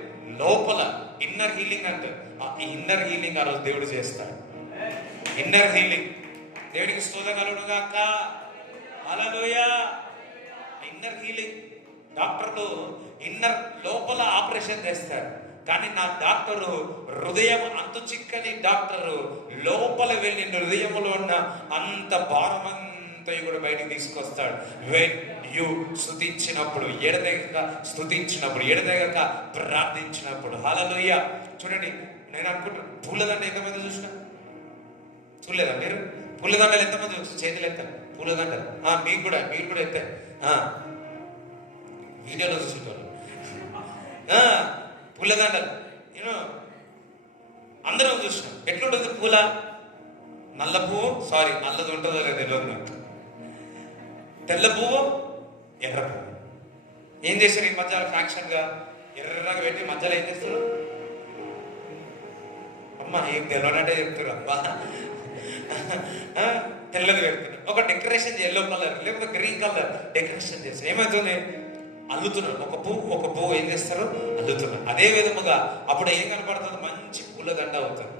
లోపల ఇన్నర్ హీలింగ్ అంటే ఆ ఇన్నర్ హీలింగ్ ఆ రోజు దేవుడు చేస్తాడు. ఇన్నర్ హీలింగ్ దేవుడికి స్తోత్రగాక. హల్లెలూయా. ఇన్నర్ హీలింగ్ డాక్టర్లు ఇన్నర్ లోపల ఆపరేషన్ చేస్తారు, కానీ నా డాక్టరు హృదయం అంతు చిక్కని డాక్టరు లోపల వెళ్ళి హృదయంలో ఉన్న అంత భారమంతా కూడా బయటికి తీసుకొస్తాడు. వెన్ యు స్తుతించినప్పుడు, ఎడతెగక స్తుతించినప్పుడు, ఎడతెగక ప్రార్థించినప్పుడు. హల్లెలూయా. చూడండి, నేను అనుకుంటున్నాను, పూలదండ ఎంతమంది చూసినా? చూడలేదా మీరు? పూలదండలు ఎంతమంది చూసి చేతులు ఎత్తారు? పూలదండలు మీరు కూడా ఎత్తారు. వీడియోలో చూసేటోళ్ళు పూలదండలు నేను అందరం చూసినాం. ఎట్లుంటుంది పూల? నల్ల పువ్వు, నల్లది ఉంటుందో లేదు తెలియదు నాకు. తెల్ల పువ్వు, ఎర్ర పువ్వు. ఏం చేస్తారు ఈ మధ్య ఫ్యాక్షన్ గా ఎర్రగా పెట్టి మధ్యలో ఏం చేస్తారు? అమ్మా ఏం తెలియనట్టే చెప్తారు. అబ్బా తెల్లది పెడుతున్నారు. ఒక డెకరేషన్ ఎల్లో కలర్ లేకపోతే గ్రీన్ కలర్ డెకరేషన్ చేస్తారు. ఏమవుతుంది? అల్లుతున్నారు. ఒక పువ్వు ఏం చేస్తారు? అల్లుతున్నారు. అదే విధముగా అప్పుడు ఏం కనపడుతుంది? మంచి పూలదండ అవుతుంది.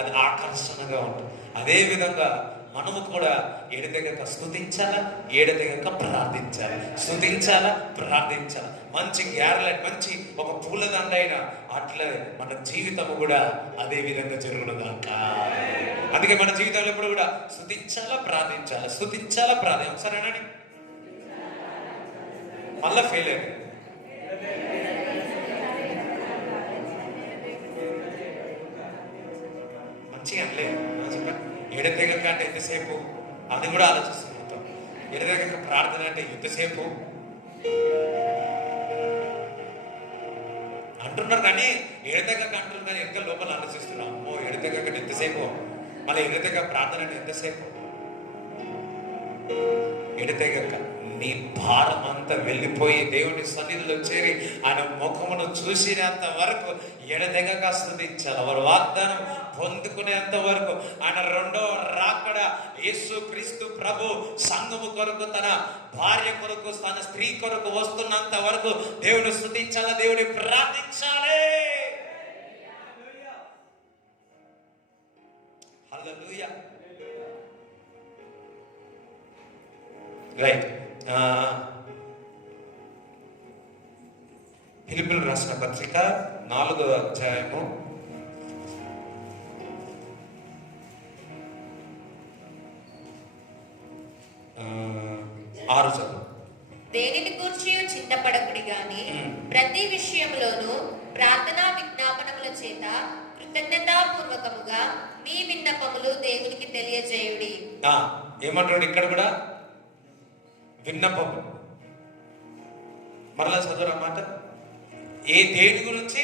అది ఆకర్షణగా ఉంటుంది. అదే విధంగా మనము కూడా ఎడతెగక స్తుతించాలా, ఎడతెగక ప్రార్థించాలి. స్తుతించాలా, ప్రార్థించాలి. మంచి గ్యారలెట్, మంచి ఒక పూలదండ అయినా అట్లా మన జీవితము కూడా అదే విధంగా జరుగునుగాక. అందుకే మన జీవితంలో ఎప్పుడు కూడా స్తుతించాలా, ప్రార్థించాలి, స్తుతించాలా, ప్రార్థించాలి. సరేనండి, మళ్ళా ఫెయిల్ అయ్యింది. మంచిగా అనలేదు. ఎడతెగక అంటే ఎంతసేపు? అది కూడా ఆలోచిస్తుంది మొత్తం. ఎడతెగక ప్రార్థన అంటే ఎంతసేపు అంటున్నారు, కానీ ఎడతెగక అంటున్నారు, కానీ ఎంత లోపల ఆలోచిస్తున్నాం. అమ్మో ఎడతెగక ఎంతసేపు, మళ్ళీ ఎడతెగక ప్రార్థన అంటే ఎంతసేపు? ఎడతెగక నీ భారం అంతా వెళ్ళిపోయి దేవుని సన్నిధిలో చేరి ఆయన ముఖమును చూసినంత వరకు ఎడతెగక స్తుతించాలి. వారు వాగ్దానం పొందుకునేంత వరకు, ఆయన రెండో రాకడ యేసు క్రీస్తు ప్రభు సంఘము కొరకు, తన భార్య కొరకు, తన స్త్రీ కొరకు వస్తున్నంత వరకు దేవుని స్తుతించాలి, దేవుని ప్రార్థించాలి. హల్లెలూయా. రైట్. ఫిలిప్పీయులకు రాసిన పత్రిక 4వ అధ్యాయము 6 చదువు. దేనిని గూర్చి చింతపడకుడి గాని ప్రతి విషయంలోనూ ప్రార్థనా విజ్ఞాపనముల చేత కృతజ్ఞతాపూర్వకముగా మీ విన్నపములు దేవునికి తెలియజేయుడి. ఏమంటాడు ఇక్కడ కూడా? విన్నపము. మరలా చదువురన్నమాట. దేని గురించి?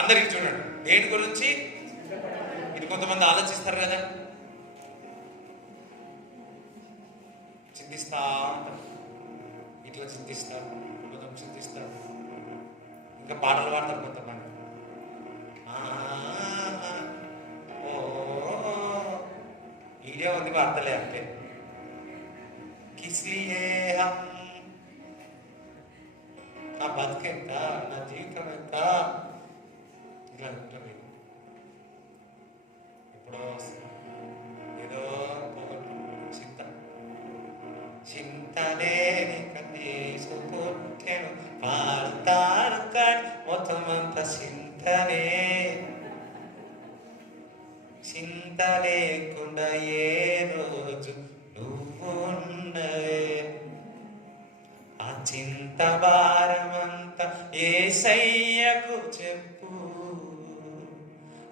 అందరికి చూడండి, దేని గురించి? ఇది కొంతమంది ఆలోచిస్తారు కదా, చింతిస్తా ఇట్లా చింతిస్తారు, కొంచెం చింతిస్తారు, ఇంకా పాటలు పాడతారు కొంతమంది. ఈడే ఉంది వార్తలే అంటే కిస్లియే హమ్, నా బతుకెంత, నా జీవితం ఎంత, ఇలా ఉంటుంది. ఎప్పుడో ఏదో చింతలేని కన్నీసుకొట్టెను పాడతారు కానీ మొత్తం అంత చింతనే. చింత లేకుండా ఏ రోజు నువ్వు ఉన్నవే, ఆ చింత భారమంతా యేసయ్యకు చెప్పు,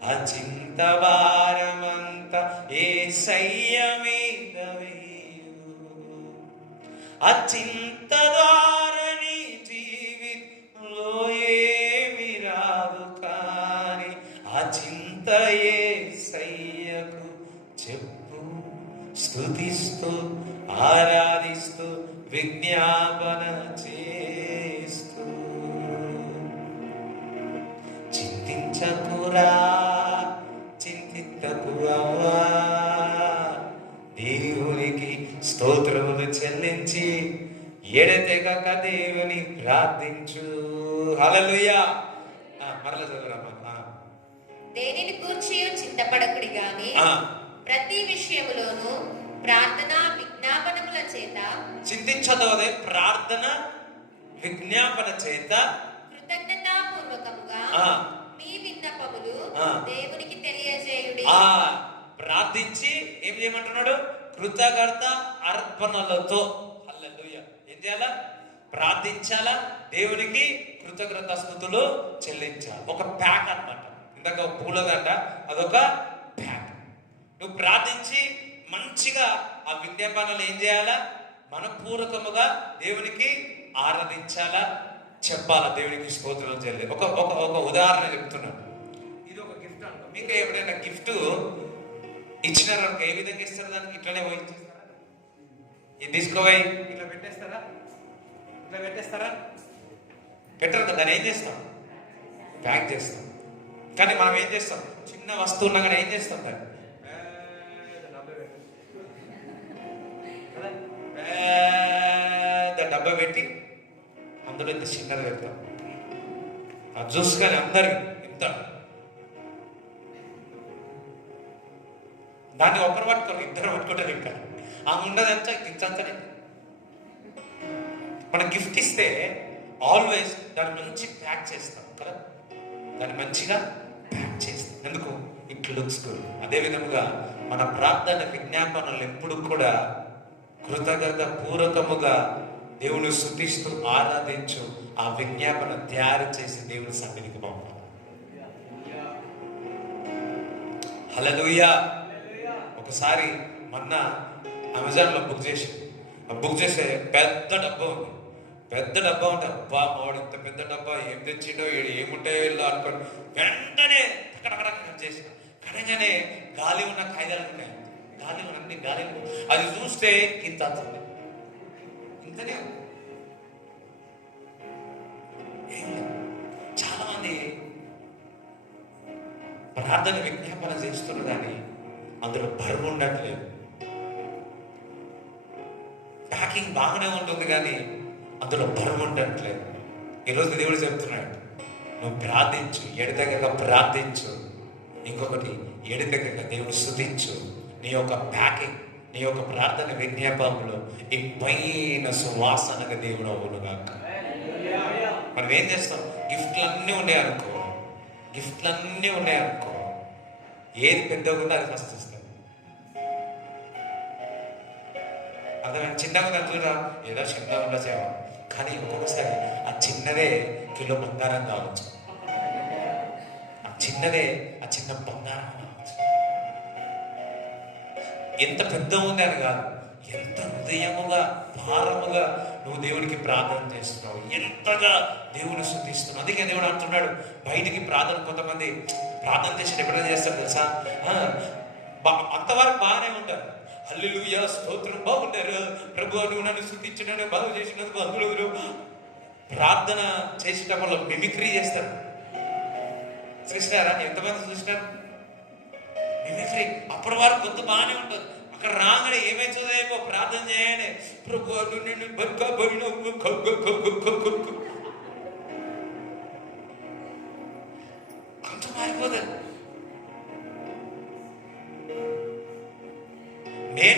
ఆ చింత భారమంతా యేసయ్య మీద వేయు. ఆ చింత ద్వారా నీ జీవితంలో ఏమి రాదు, కానీ ఆ చింత యేసయ్యకు చెప్పు. స్తుతిస్తూ ఆరాధిస్తూ విజ్ఞాపన చేస్తూ చింతించకురా, చింతించకు అవ్వా, దేవునికి స్తోత్రములు చెల్లించి ఎడతెగక దేవుని ప్రార్థించు. హల్లెలూయా. మరలా చదువురామా. దేనిని గూర్చి చింతపడకుడి గాని ప్రతి విషయములోనూ ప్రార్థన విజ్ఞాపనముల చేత, చింతించదు అదే ప్రార్థన విజ్ఞాపన చేత పూర్వకముగా ఆ, మీ విన్నపములు ఆ. దేవునికి తెలియజేయుడి. ఆ, ప్రార్థించి ఏం చేయమంటున్నాడు? కృతజ్ఞత అర్పణలతో. హల్లెలూయా. ఏం చేయాలా? ప్రార్థించాలా, దేవునికి కృతజ్ఞత స్తుతులు చెల్లించాలి. ఒక ప్యాక్ అన్నమాట. ఇందాక పూలదండ, అదొక ప్యాక్. నువ్వు ప్రార్థించి మంచిగా ఆ విజ్ఞాపనలు ఏం చేయాలా? మనపూర్వకముగా దేవునికి ఆరాధించాలా, చెప్పాలా, దేవునికి స్తోత్రం చెల్లి. ఒక ఒక ఒక ఉదాహరణ చెప్తున్నాను. ఇది ఒక గిఫ్ట్ అనుకో. మీకు ఎప్పుడైనా గిఫ్ట్ ఇచ్చినారు అనుకో, ఏ విధంగా ఇస్తారు? దానికి ఇట్లనే పోయి ఇచ్చేస్తారా? ఇది తీసుకోపోయి ఇట్లా పెట్టేస్తారా? ఇట్లా పెట్టేస్తారా? పెట్టరు కదా. దాన్ని ఏం చేస్తాం? ప్యాక్ చేస్తాం. కానీ మనం ఏం చేస్తాం? చిన్న వస్తువు ఉన్నా కానీ ఏం చేస్తాం? దాన్ని పెద్ద డబ్బా పెట్టి అందులో ఇంత చిన్నది పెడతాం. ఆ జ్యూస్ కానీ అందరికి ఇంత, దాన్ని ఒకరు పట్టుకోరు, ఇద్దరు పట్టుకుంటారు. ఇంకా ఆ ఉండదంతా ఇంతంతనే. మన గిఫ్ట్ ఇస్తే ఆల్వేస్ దాన్ని మంచి ప్యాక్ చేస్తాం కదా. దాన్ని మంచిగా ప్యాక్ చేస్తాం. ఎందుకు? It looks good. అదే విధముగా మన ప్రార్థన విజ్ఞాపనలు ఎప్పుడు కూడా కృతజ్ఞత పూర్వకముగా దేవుని స్తుతిస్తూ ఆరాధించు ఆ విజ్ఞాపన తయారు చేసి దేవుని సన్నిధికి పంపాలి. హల్లెలూయా. ఒకసారి మొన్న అమెజాన్లో బుక్ చేసే పెద్ద డబ్బా ఉంది. పెద్ద డబ్బా ఉంటే అబ్బా మావాడు ఇంత పెద్ద డబ్బా ఏం తెచ్చిండో, ఏముంటాయో వీళ్ళు అనుకోండి. వెంటనే అక్కడక్కడ చేసిన కడగానే గాలి ఉన్న కాగితాలు ఉన్నాయి. గాలి అన్ని గాలి. అది చూస్తే ఇంత అంతుంది, ఇంతనే ఉంది. చాలా మంది ప్రార్థన విజ్ఞాపన చేస్తున్నారు కానీ అందులో బరువు ఉండట్లేదు. ప్యాకింగ్ బాగానే ఉంటుంది కానీ అందులో బరువు ఉండట్లేదు. ఈరోజు దేవుడు చెప్తున్నాడు, నువ్వు ప్రార్థించు, ఎడతెగక ప్రార్థించు. ఇంకొకటి, ఎడతెగక దేవుడు స్తుతించు. నీ యొక్క ప్యాకింగ్, నీ యొక్క ప్రార్థన విజ్ఞాపనలో ఈ పైన సువాసనగా దేవుడు అవునుగా. మనం ఏం చేస్తాం? గిఫ్ట్లన్నీ ఉన్నాయనుకో, ఏది పెద్దగా ఉందో అది ఫస్ట్ ఇస్తాం. అర్థమైనా? చిన్నగా ఉందని చూడరా, ఏదో చిన్నగా ఉండొచ్చేమో, కానీ ఒక్కొక్కసారి ఆ చిన్నదే కిలో బంగారం కావచ్చు. ఆ చిన్న బంగారం కావచ్చు. ఎంత పెద్ద ఉంది అని కాదు, ఎంత హృదయముగా భారముగా నువ్వు దేవునికి ప్రార్థన చేస్తున్నావు, ఎంతగా దేవుని స్తుతిస్తున్నావు. అందుకే దేవుడు అంటున్నాడు, బయటికి ప్రార్థన, కొంతమంది ప్రార్థన చేసి ఎప్పుడైనా చేస్తారు తెలుసా? అంతవరకు బాగానే ఉంటారు. హల్లెలూయా, స్తోత్రం, బాగుంటారు, ప్రభు నువ్వు నన్ను స్తుతించినట్టు బాగు చేసినందుకు అందులో ప్రార్థన చేసేటప్పుడు మిమిక్రీ చేస్తారు. చూసినారా? ఎంతమంది చూసినారు మిమిక్రీ? అప్పటి వరకు కొంత బాగానే ఉంటుంది. అక్కడ రాగానే ఏమైతుందేమో ప్రార్థన చేయనే, ప్రభు నిన్ను కొంత మారిపోతుంది.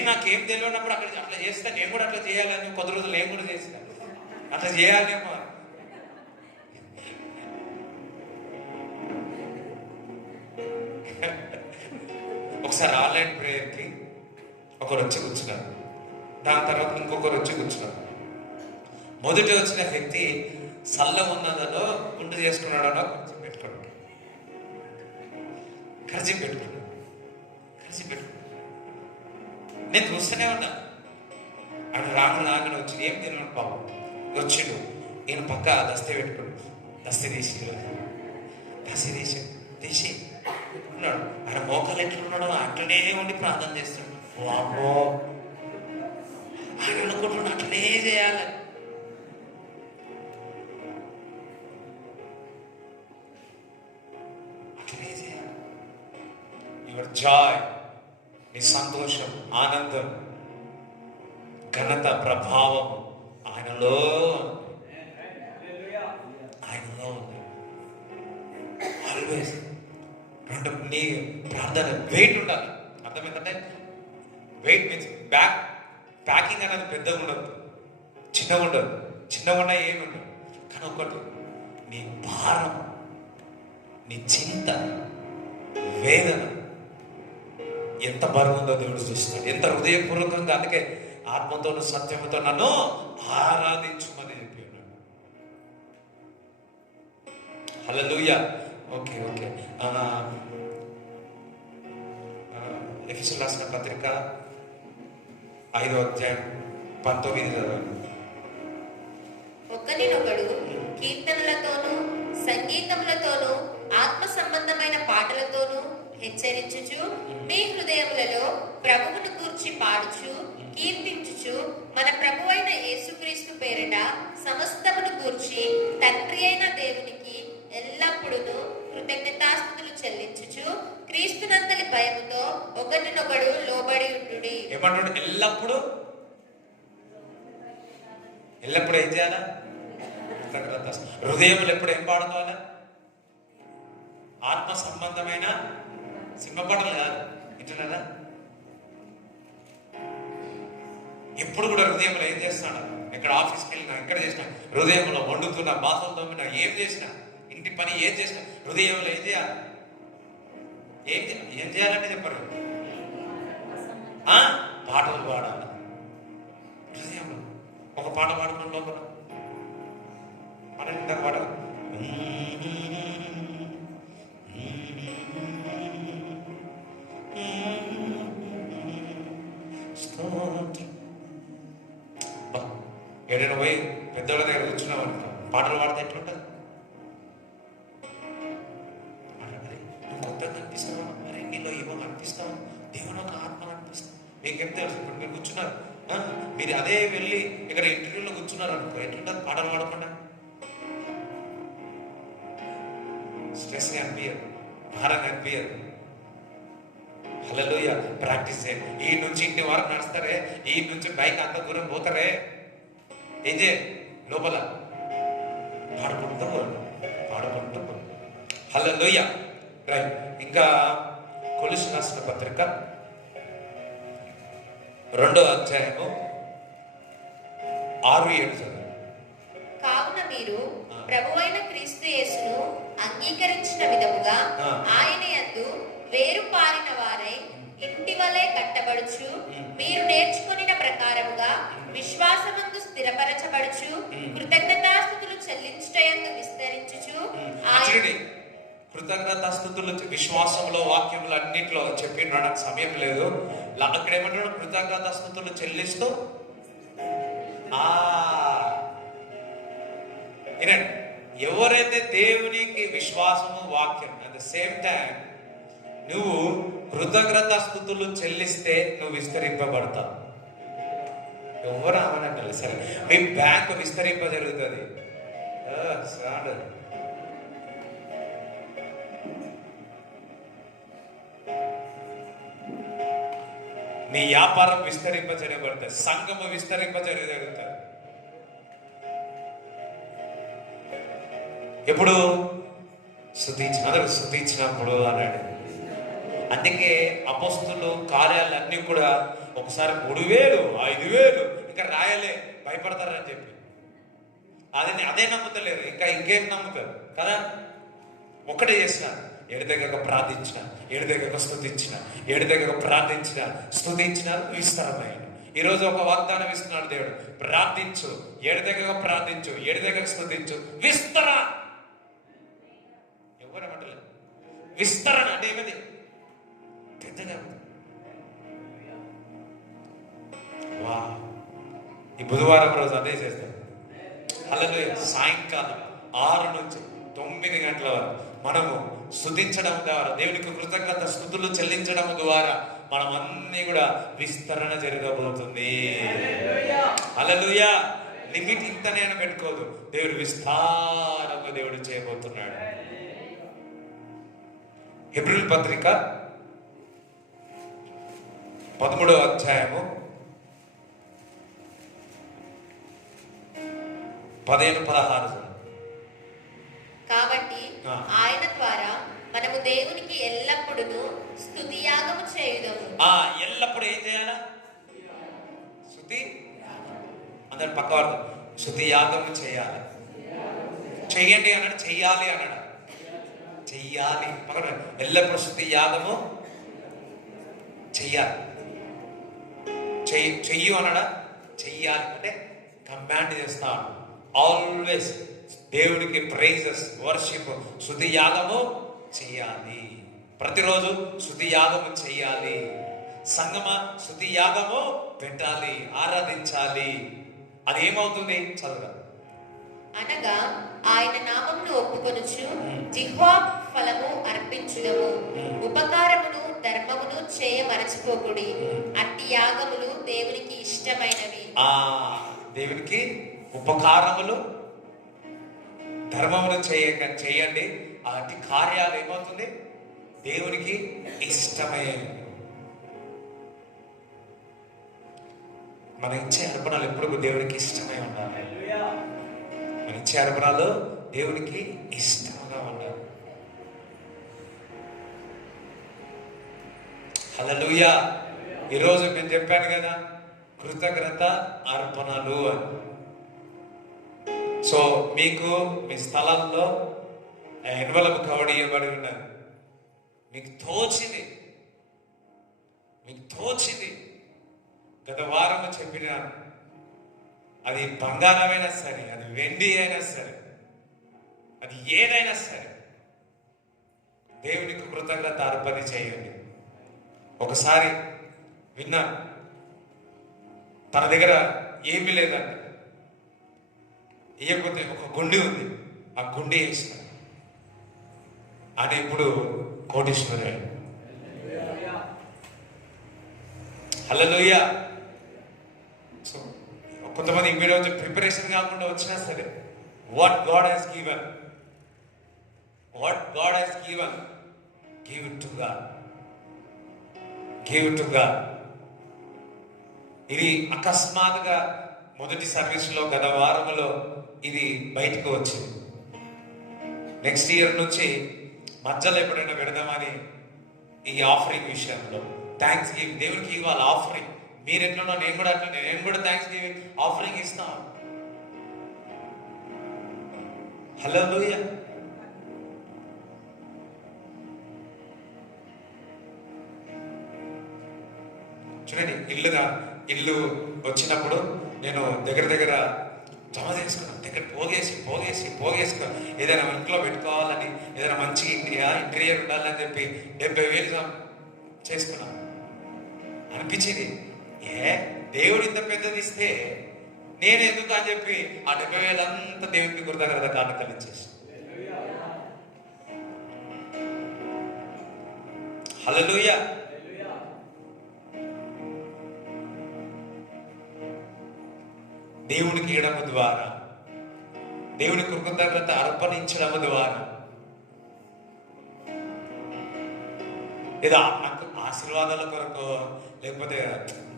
నాకేం తెలియనప్పుడు అక్కడ అట్లా చేస్తా, నేను కూడా అట్లా చేయాలని కొద్ది రోజులు నేను కూడా చేస్తా, అట్లా చేయాలేమో. ఒకసారి ఆన్లైన్ ప్రేయర్కి ఒకరు వచ్చి కూర్చున్నారు, దాని తర్వాత ఇంకొకరు వచ్చి కూర్చున్నారు. మొదటి వచ్చిన వ్యక్తి సల్ల ఉన్నదనో గుండు చేసుకున్నాడనో ఖర్చు పెట్టుకున్నాడు. నేను చూస్తూనే ఉన్నా. ఆడు రాగానే వచ్చి ఏం తిన్నాడు పాపం, వచ్చిండు. ఈయన పక్క దస్తీ పెట్టుకున్నాడు. దస్తీ తీసి ఉన్నాడు. ఆడ మోకాలు ఎట్లున్నాడు అట్లనే ఉండి ప్రార్థన చేస్తున్నాడు. వామ్మో, ఆయన అనుకుంటున్నాడు అట్లనే చేయాలి. యువర్ జాయ్, నీ సంతోషం, ఆనందం, ఘనత, ప్రభావం ఆయనలో ఉంది. ఆల్వేస్ రెండు, నీ ప్రార్థన వెయిట్ ఉండాలి. అర్థమైందంటే వెయిట్ మీన్స్ ప్యాకింగ్ అనేది పెద్దగా ఉండదు, చిన్నగా ఉండదు. చిన్నగా ఉన్నా ఏమి ఉండదు. కానీ ఒకటి, నీ భారం నీ చింత, వేదన ఎంత బరువుందో దేవుడు చూస్తాడు, ఎంత హృదయపూర్వకంగా. అందుకే ఆత్మతోను సత్యముతో నన్ను ఆరాధించుమని చెప్పి ఉన్నాడు. హల్లెలూయా. Okay okay. ఎఫెసీయులకు రాసిన పత్రిక 5వ అధ్యాయం 19. ఒకరినొకడు కీర్తనలతోనూ సంగీతములతోనూ ఆత్మ సంబంధమైన పాటలతోనూ హెచ్చరించుచు మీ హృదయములలో ప్రభువును గూర్చి పాడుచు కీర్తించుచు మన ప్రభువైన యేసుక్రీస్తు పేరిట సమస్తమును గూర్చి తండ్రి అయిన దేవునికి ఎల్లప్పుడూ కృతజ్ఞతాస్తుతులు చెల్లించుచు క్రీస్తునందలి భయముతో ఒకరినొకడు లోబడి ఉండుడి. ఏమంటాడు? ఎల్లప్పుడు ఎల్లప్పుడు ఏం చేయాలా? హృదయములు ఎప్పుడు ఏం పాడుకోవాలా? ఆత్మ సంబంధమైన సింహపడలు కాదు, వింటున్నారా? ఎప్పుడు కూడా హృదయంలో ఏం చేస్తాడు? ఎక్కడ ఆఫీస్కి వెళ్ళినా, ఎక్కడ చేసినా, హృదయంలో వండుతున్నా, బాసలు తోమినా, ఏం చేసినా, ఇంటి పని ఏం చేసినా హృదయంలో ఏం చేయాలి? ఏం చేయాలంటే చెప్పరు, పాటలు పాడాలి. హృదయంలో ఒక పాట పాడుకుని లోపల మన పాట ఏడైనా పోయి పెద్దోళ్ళ దగ్గర కూర్చున్నాం అనుకో, పాటలు పాడితే ఎట్లుంటుంది? కొత్తగా అనిపిస్తావా? మరి నీలో ఏమో అనిపిస్తావా? దేవుని ఒక ఆత్మ అనిపిస్తావు. మీకేం తెలుసు? ఇప్పుడు మీరు కూర్చున్నారు, మీరు అదే వెళ్ళి ఇక్కడ ఇంటర్వ్యూలో కూర్చున్నారు అనుకో, ఎట్లుంటుంది పాటలు పాడకుండా? స్ట్రెస్గా అనిపించదు, భారంగా అనిపించదు. హల్లెలూయా. ప్రాక్టీస్ చేయండి. ఈ నుంచి ఇంటి వరకు నడుస్తారే, ఈ నుంచి బైక్ అంత దూరం పోతారే, ఏం చేయండి? లోపల పాడుకుంటూ పాడుకుంటూ. హల్లెలూయా. రైట్. ఇంకా కొలస్సీయులకు రాసిన పత్రిక 2వ అధ్యాయము 6-7 చదువు. కావున మీరు ప్రభువైన క్రీస్తు యేసును అంగీకరించిన విధముగా ఆయన యందు వేరు పారిన వారై ఇంటి వలె కట్టబడుచు మీరు నేర్చుకొనిన ప్రకారముగా విశ్వాసమందు స్థిరపరచబడుచు కృతజ్ఞతాస్తుతులు చెల్లించుటయందు విస్తరించుచు కృతజ్ఞతాస్తుతులు విశ్వాసంలో, వాక్యములు అన్నింటిలో చెప్పిన నాకు సమయం లేదు. అక్కడ ఏమంటాడు? కృతజ్ఞతాస్తుతులు చెల్లిస్తూ. ఎవరైతే దేవునికి విశ్వాసము, వాక్యం అట్ ద సేమ్ టైం నువ్వు కృతజ్ఞతాస్తుతులు చెల్లిస్తే నువ్వు విస్తరింపబడతావు. ఎవరు అవనంటారు? సరే, మీ బ్యాంక్ విస్తరింప జరుగుతుంది. నీ వ్యాపారం విస్తరింపజరగబడుతుంది, సంఘము విస్తరింపజరుగుతుంది. ఎప్పుడు స్తుతించినప్పుడు అన్నాడు. అందుకే అపోస్తులు కార్యాలు అన్ని కూడా ఒకసారి 3,000, 5,000 ఇంకా రాయలే, భయపడతారని చెప్పి అదే నమ్ముతలేరు. ఇంకేం నమ్ముతారు కదా? ఒకటే చేసిన, ఎడదెగక ప్రార్థించిన, ఎడదెగక స్తుతించిన, ఎడదెగక ప్రార్థించిన, స్తుతించిన, విస్తరమైన. ఈరోజు ఒక వాగ్దానం ఇస్తున్నాడు దేవుడు. ప్రార్థించు, ఎడదెగక ప్రార్థించు, ఎడదెగక స్తుతించు, విస్తర. ఎవరేమంటలేదు? విస్తరణ అంటే ఏమిటి? పెద్దగా. వా, ఈ బుధవారం రోజు అదే చేస్తాం. హల్లెలూయా. సాయంకాలం 6 నుంచి 9 గంటల వరకు మనము స్తుతించడం ద్వారా, దేవునికి కృతజ్ఞత స్తుతులు చెల్లించడం ద్వారా మనం అన్ని కూడా విస్తరణ జరగబోతుంది. హల్లెలూయా. లిమిట్ ఇంతనే అని పెట్టుకోదు. దేవుడు విస్తారంగా దేవుడు చేయబోతున్నాడు. హెబ్రీయుల పత్రిక 13వ అధ్యాయము 15-16. కాబట్టి ఆయన ద్వారా మనము దేవునికి ఎల్లప్పుడూ స్తుతి యాగము చేయుదము. ఎల్లప్పుడు ఏం చేయాలా? స్తుతి. అందరు పక్కవాడు స్తుతి యాగము చేయాలి. చెయ్యండి అన్నాడు, చెయ్యాలి అన్నాడు. చెయ్యాలి. పక్కన ఎల్లప్పుడూ స్తుతి యాగము చెయ్యాలి. చెయ్యు అనడా, చెయ్యాలి అంటే కమాండ్ చేస్తాను. ఆల్వేస్ దేవుడికి ప్రైజెస్, వర్షిప్, స్తుతి యాగము చెయ్యాలి. ప్రతిరోజు స్తుతి యాగము చెయ్యాలి. సంగమ స్తుతి యాగము పెట్టాలి, ఆరాధించాలి. అది ఏమవుతుంది? చదువు. అనగా ఆయన నామమును ఒప్పుకొనుచు జిహ్వా ఫలము అర్పించుదము. ఉపకారమును ధర్మమును చేయ మరచిపోకుడి. అట్టి యాగములు దేవునికి ఇష్టమైనవి. దేవునికి ఉపకారములు ధర్మములు చేయండి. అట్టి కార్యాలు ఏమవుతుంది? దేవునికి ఇష్టమైనవి. మన ఇచ్చే అర్పణలు ఎప్పుడు దేవునికి ఇష్టమై ఉండాలి. మన ఇచ్చే అర్పణలు దేవునికి ఇష్టంగా ఉండాలి. హల్లెలూయా. ఈరోజు నేను చెప్పాను కదా, కృతజ్ఞత అర్పణలు అని. సో మీకు మీ స్థలంలో ఎన్వలపు కవర్ ఇవ్వబడి ఉన్నారు. మీకు తోచింది గత వారం చెప్పినాను. అది బంగారమైనా సరే, అది వెండి అయినా సరే, అది ఏదైనా సరే, దేవునికి కృతజ్ఞత అర్పణ చేయండి. ఒకసారి విన్నాను, తన దగ్గర ఏమీ లేదంట, ఇవ్వకపోతే ఒక గుండి ఉంది, ఆ గుండి వేసినాడు. అని ఇప్పుడు కోటీశ్వరుడు. హల్లెలూయా. సో కొంతమంది ఈరోజు ప్రిపరేషన్ కాకుండా వచ్చినా సరే, what God has given, give it to God. ఇది అకస్మాత్తుగా మొదటి సర్వీస్లో గత వారంలో ఇది బయటకు వచ్చింది. నెక్స్ట్ ఇయర్ నుంచి మధ్యలో ఎప్పుడైనా పెడదామని ఈ ఆఫరింగ్ విషయంలో థ్యాంక్స్ గివింగ్, దేవునికి ఇవ్వాలి ఆఫరింగ్. మీరు ఎట్లనో నేను కూడా అట్లనే, నేను కూడా థ్యాంక్స్ గివింగ్ ఆఫరింగ్ ఇస్తాను. హల్లెలూయా. చూడండి, ఇల్లు వచ్చినప్పుడు నేను దగ్గర జమ చేసుకున్నాను. దగ్గర పోగేసుకుని ఏదైనా ఇంట్లో పెట్టుకోవాలని, ఏదైనా మంచి ఇంటీరియర్ ఉండాలని చెప్పి 70,000 చేసుకున్నాను. అనిపించింది, దేవుడు ఇంత పెద్దది ఇస్తే నేను ఎందుకు అని చెప్పి ఆ 70,000 అంతా దేవుడికి కృతజ్ఞత కానుకలు ఇచ్చేసి. హల్లెలూయా. దేవునికి ఇవ్వడం ద్వారా, దేవునికి కృతజ్ఞత అర్పణించడం ద్వారా, లేదా నాకు ఆశీర్వాదాల కొరకు, లేకపోతే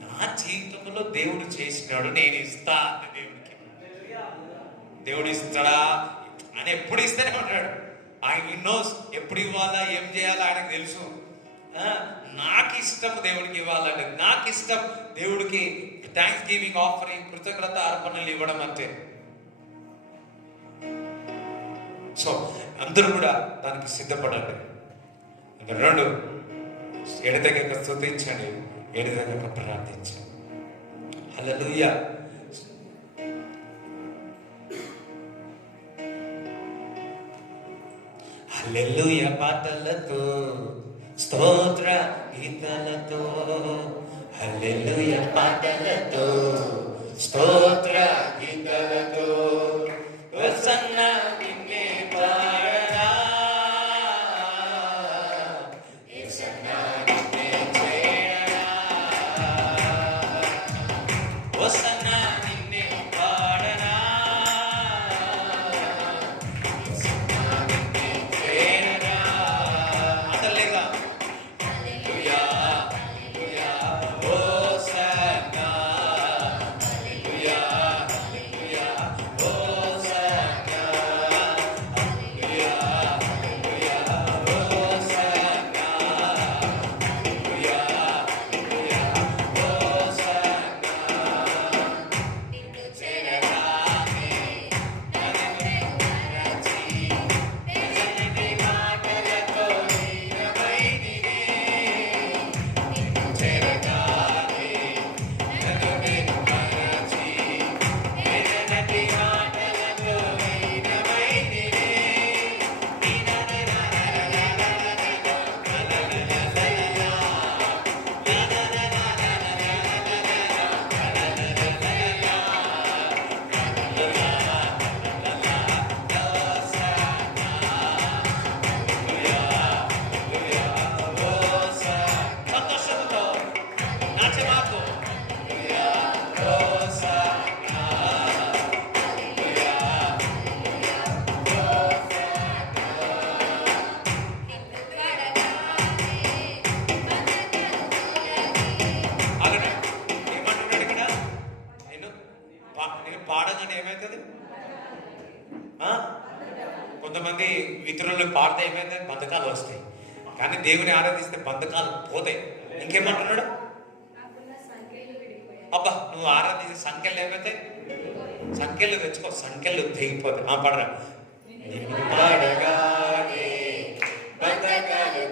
నా జీవితంలో దేవుడు చేసినాడు నేను ఇస్తా అంటే దేవుడు ఇస్తాడా అని ఎప్పుడు ఇస్తూనే ఉంటాడు. ఆయన నోస్ ఎప్పుడు ఇవ్వాలా, ఏం చేయాలా ఆయనకు తెలుసు. నాకు ఇష్టం దేవుడికి ఇవ్వాలంటే, నాకు ఇష్టం దేవుడికి థ్యాంక్స్ గివింగ్ ఆఫరింగ్, కృతజ్ఞత అర్పణలు ఇవ్వడం అంటే. సో అందరూ కూడా దానికి సిద్ధపడండి. 2 ఎడతెగక స్తుతించండి, ఎడతెగక ప్రార్థించండి. హల్లెలూయా. హల్లెలూయా పాటలతో, స్తోత్ర గీతాలతో, హల్లెలూయా పాటలతో, స్తోత్ర గీతాలతో, హోసన్న నిన్నే పాడనా, యేసన్న నిన్నే చేరనా, హోసన్న నిన్నే పాడనా, యేసన్న నిన్నే చేరనా. అందలేగా హల్లెలూయా హల్లెలూయా హోసన్న, హల్లెలూయా హల్లెలూయా కొంతమంది ఇతరులకు పాడితే ఏమైతే బంధకాలు వస్తాయి, కానీ దేవుని ఆరాధిస్తే బంధకాలు పోతాయి. ఇంకేమంటున్నాడు? అబ్బా, నువ్వు ఆరాధించే సంఖ్యలు ఏమైతే సంఖ్యలు తెచ్చుకో, సంఖ్యలు తెగిపోతాయి. పడరా పడగానే బంధకాలు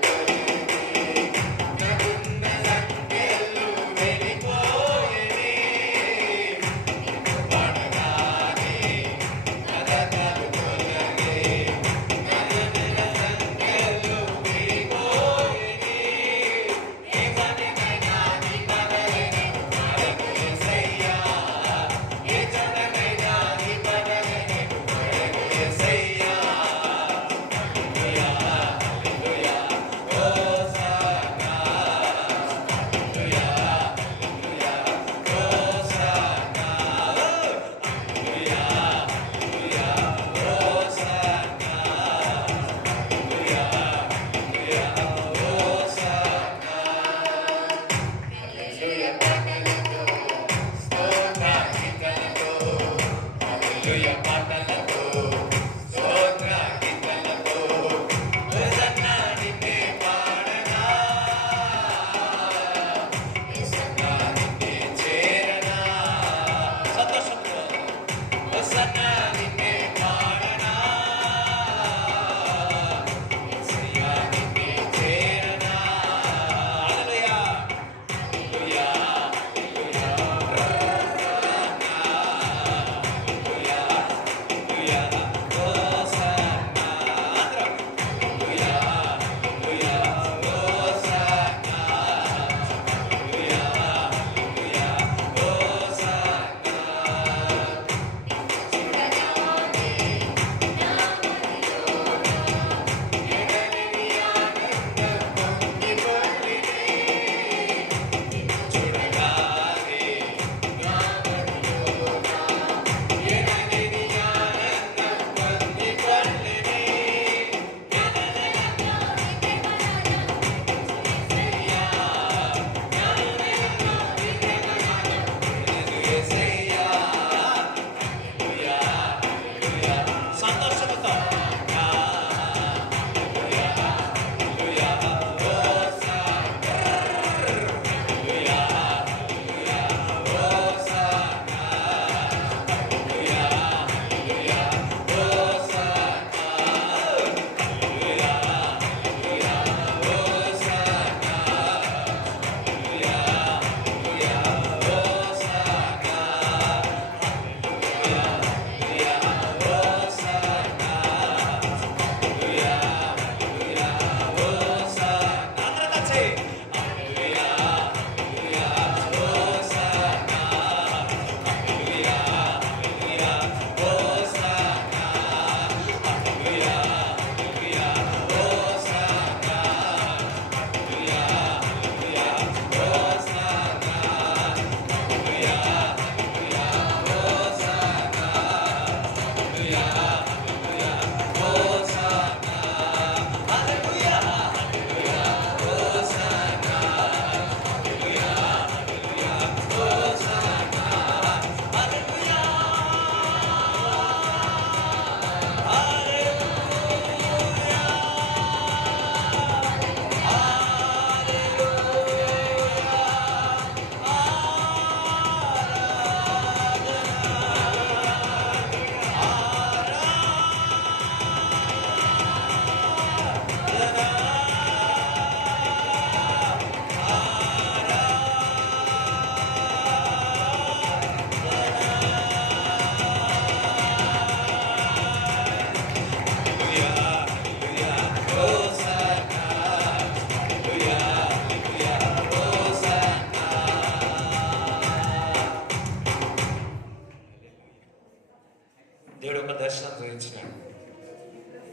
దేవుడు ఒక దర్శనం చూపించినాడు.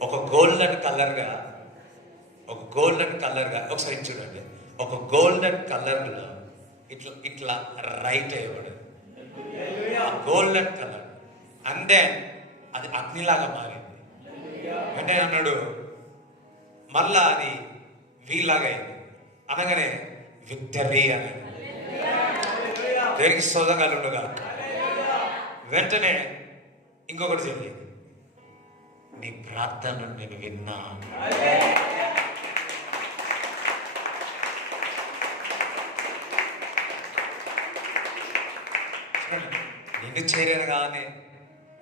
ఒక గోల్డెన్ కలర్గా ఒకసారి చూడండి, ఒక గోల్డెన్ కలర్లో ఇట్లా ఇట్లా రైట్ అయ్యబడు, గోల్డెన్ కలర్. అండ్ దెన్ అది అగ్నిలాగా మారింది. వెంటనే అన్నాడు మళ్ళా అది వీలాగా అయింది. అనగానే విక్టరీ అని దేవునికి స్తోత్రాలు ఉండగా వెంటనే ఇంకొకటి జరిగింది. నీ ప్రార్థనను నేను విన్నాను. నిన్ను చేరాను కానీ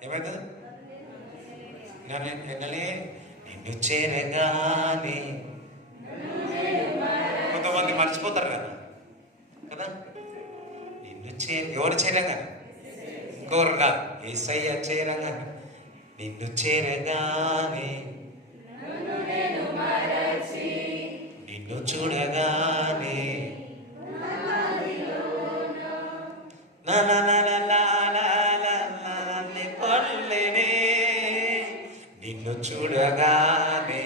ఏమైతుంది? నిన్ను చేరగానే కొంతమంది మర్చిపోతారు కదా కదా. ఎవరు చేరంగా? ఇంకోరు కాదు, యేసయ్య చేరంగా. నిన్ను చేరగానే నిన్ను చూడగానే నిన్ను చూడగానే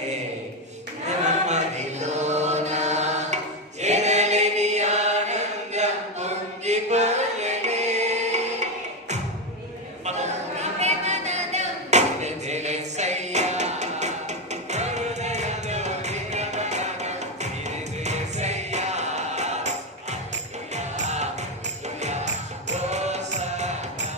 నెమ్మదిలోన ఎనలేని ఆనందం పొంగిపోయేనే. మనం యేసయ్యా హృదయంలో దిగమనం ఇది యేసయ్యా. హల్లెలూయా హోసన్నా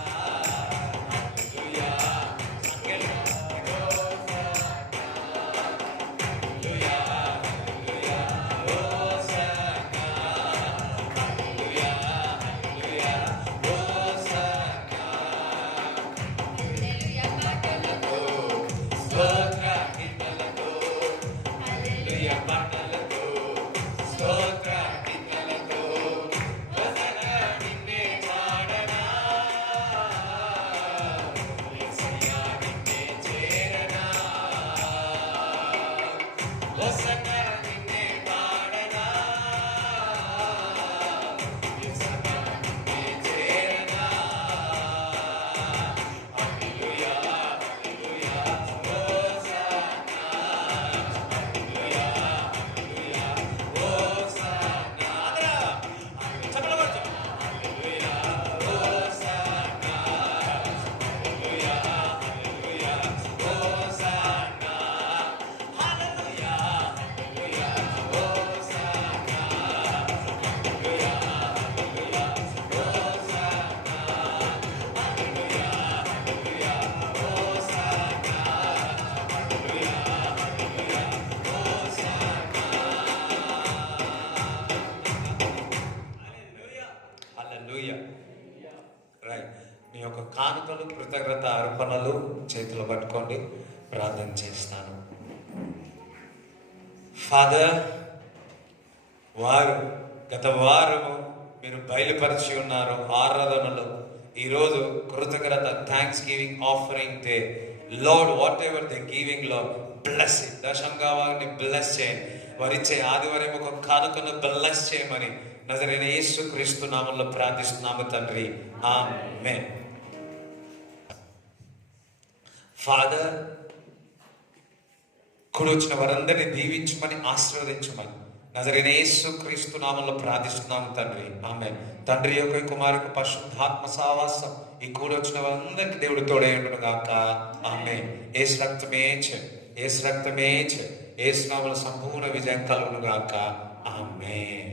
హల్లెలూయా రైట్. మీ యొక్క కానుకలు, కృతజ్ఞత అర్పణలు చేతులు పట్టుకోండి, ప్రార్థన చేస్తాను. ఫాదర్, గత వారము మీరు బయలుపరిచి ఉన్నారు ఆరాధనలో. ఈరోజు కృతజ్ఞత thanksgiving offering day. Lord, whatever they giving, lord bless it. దశంగా వారిని బ్లెస్ చేయండి. వారిచ్చే ఆదివారం ఒక కానుకను బ్లెస్ చేయమని నజరైన యేసుక్రీస్తు నామములో ప్రార్థిస్తున్నాము తండ్రి, ఆమేన్. ఫాదర్, కూడి వచ్చిన వారందరినీ దీవించమని ఆశీర్వదించమని నజరైన యేసుక్రీస్తు నామములో ప్రార్థిస్తున్నాము తండ్రి, ఆమేన్. తండ్రి యొక్క కుమారుకు పరిశుద్ధాత్మ సహవాసం ఈ కూడి వచ్చిన వారందరికీ దేవుడు తోడేయుండును గాక, ఆమేన్. యేసు రక్తమే యేసు రక్తమే యేసు నామములో సంపూర్ణ విజయం కలుగును గాక, ఆమేన్.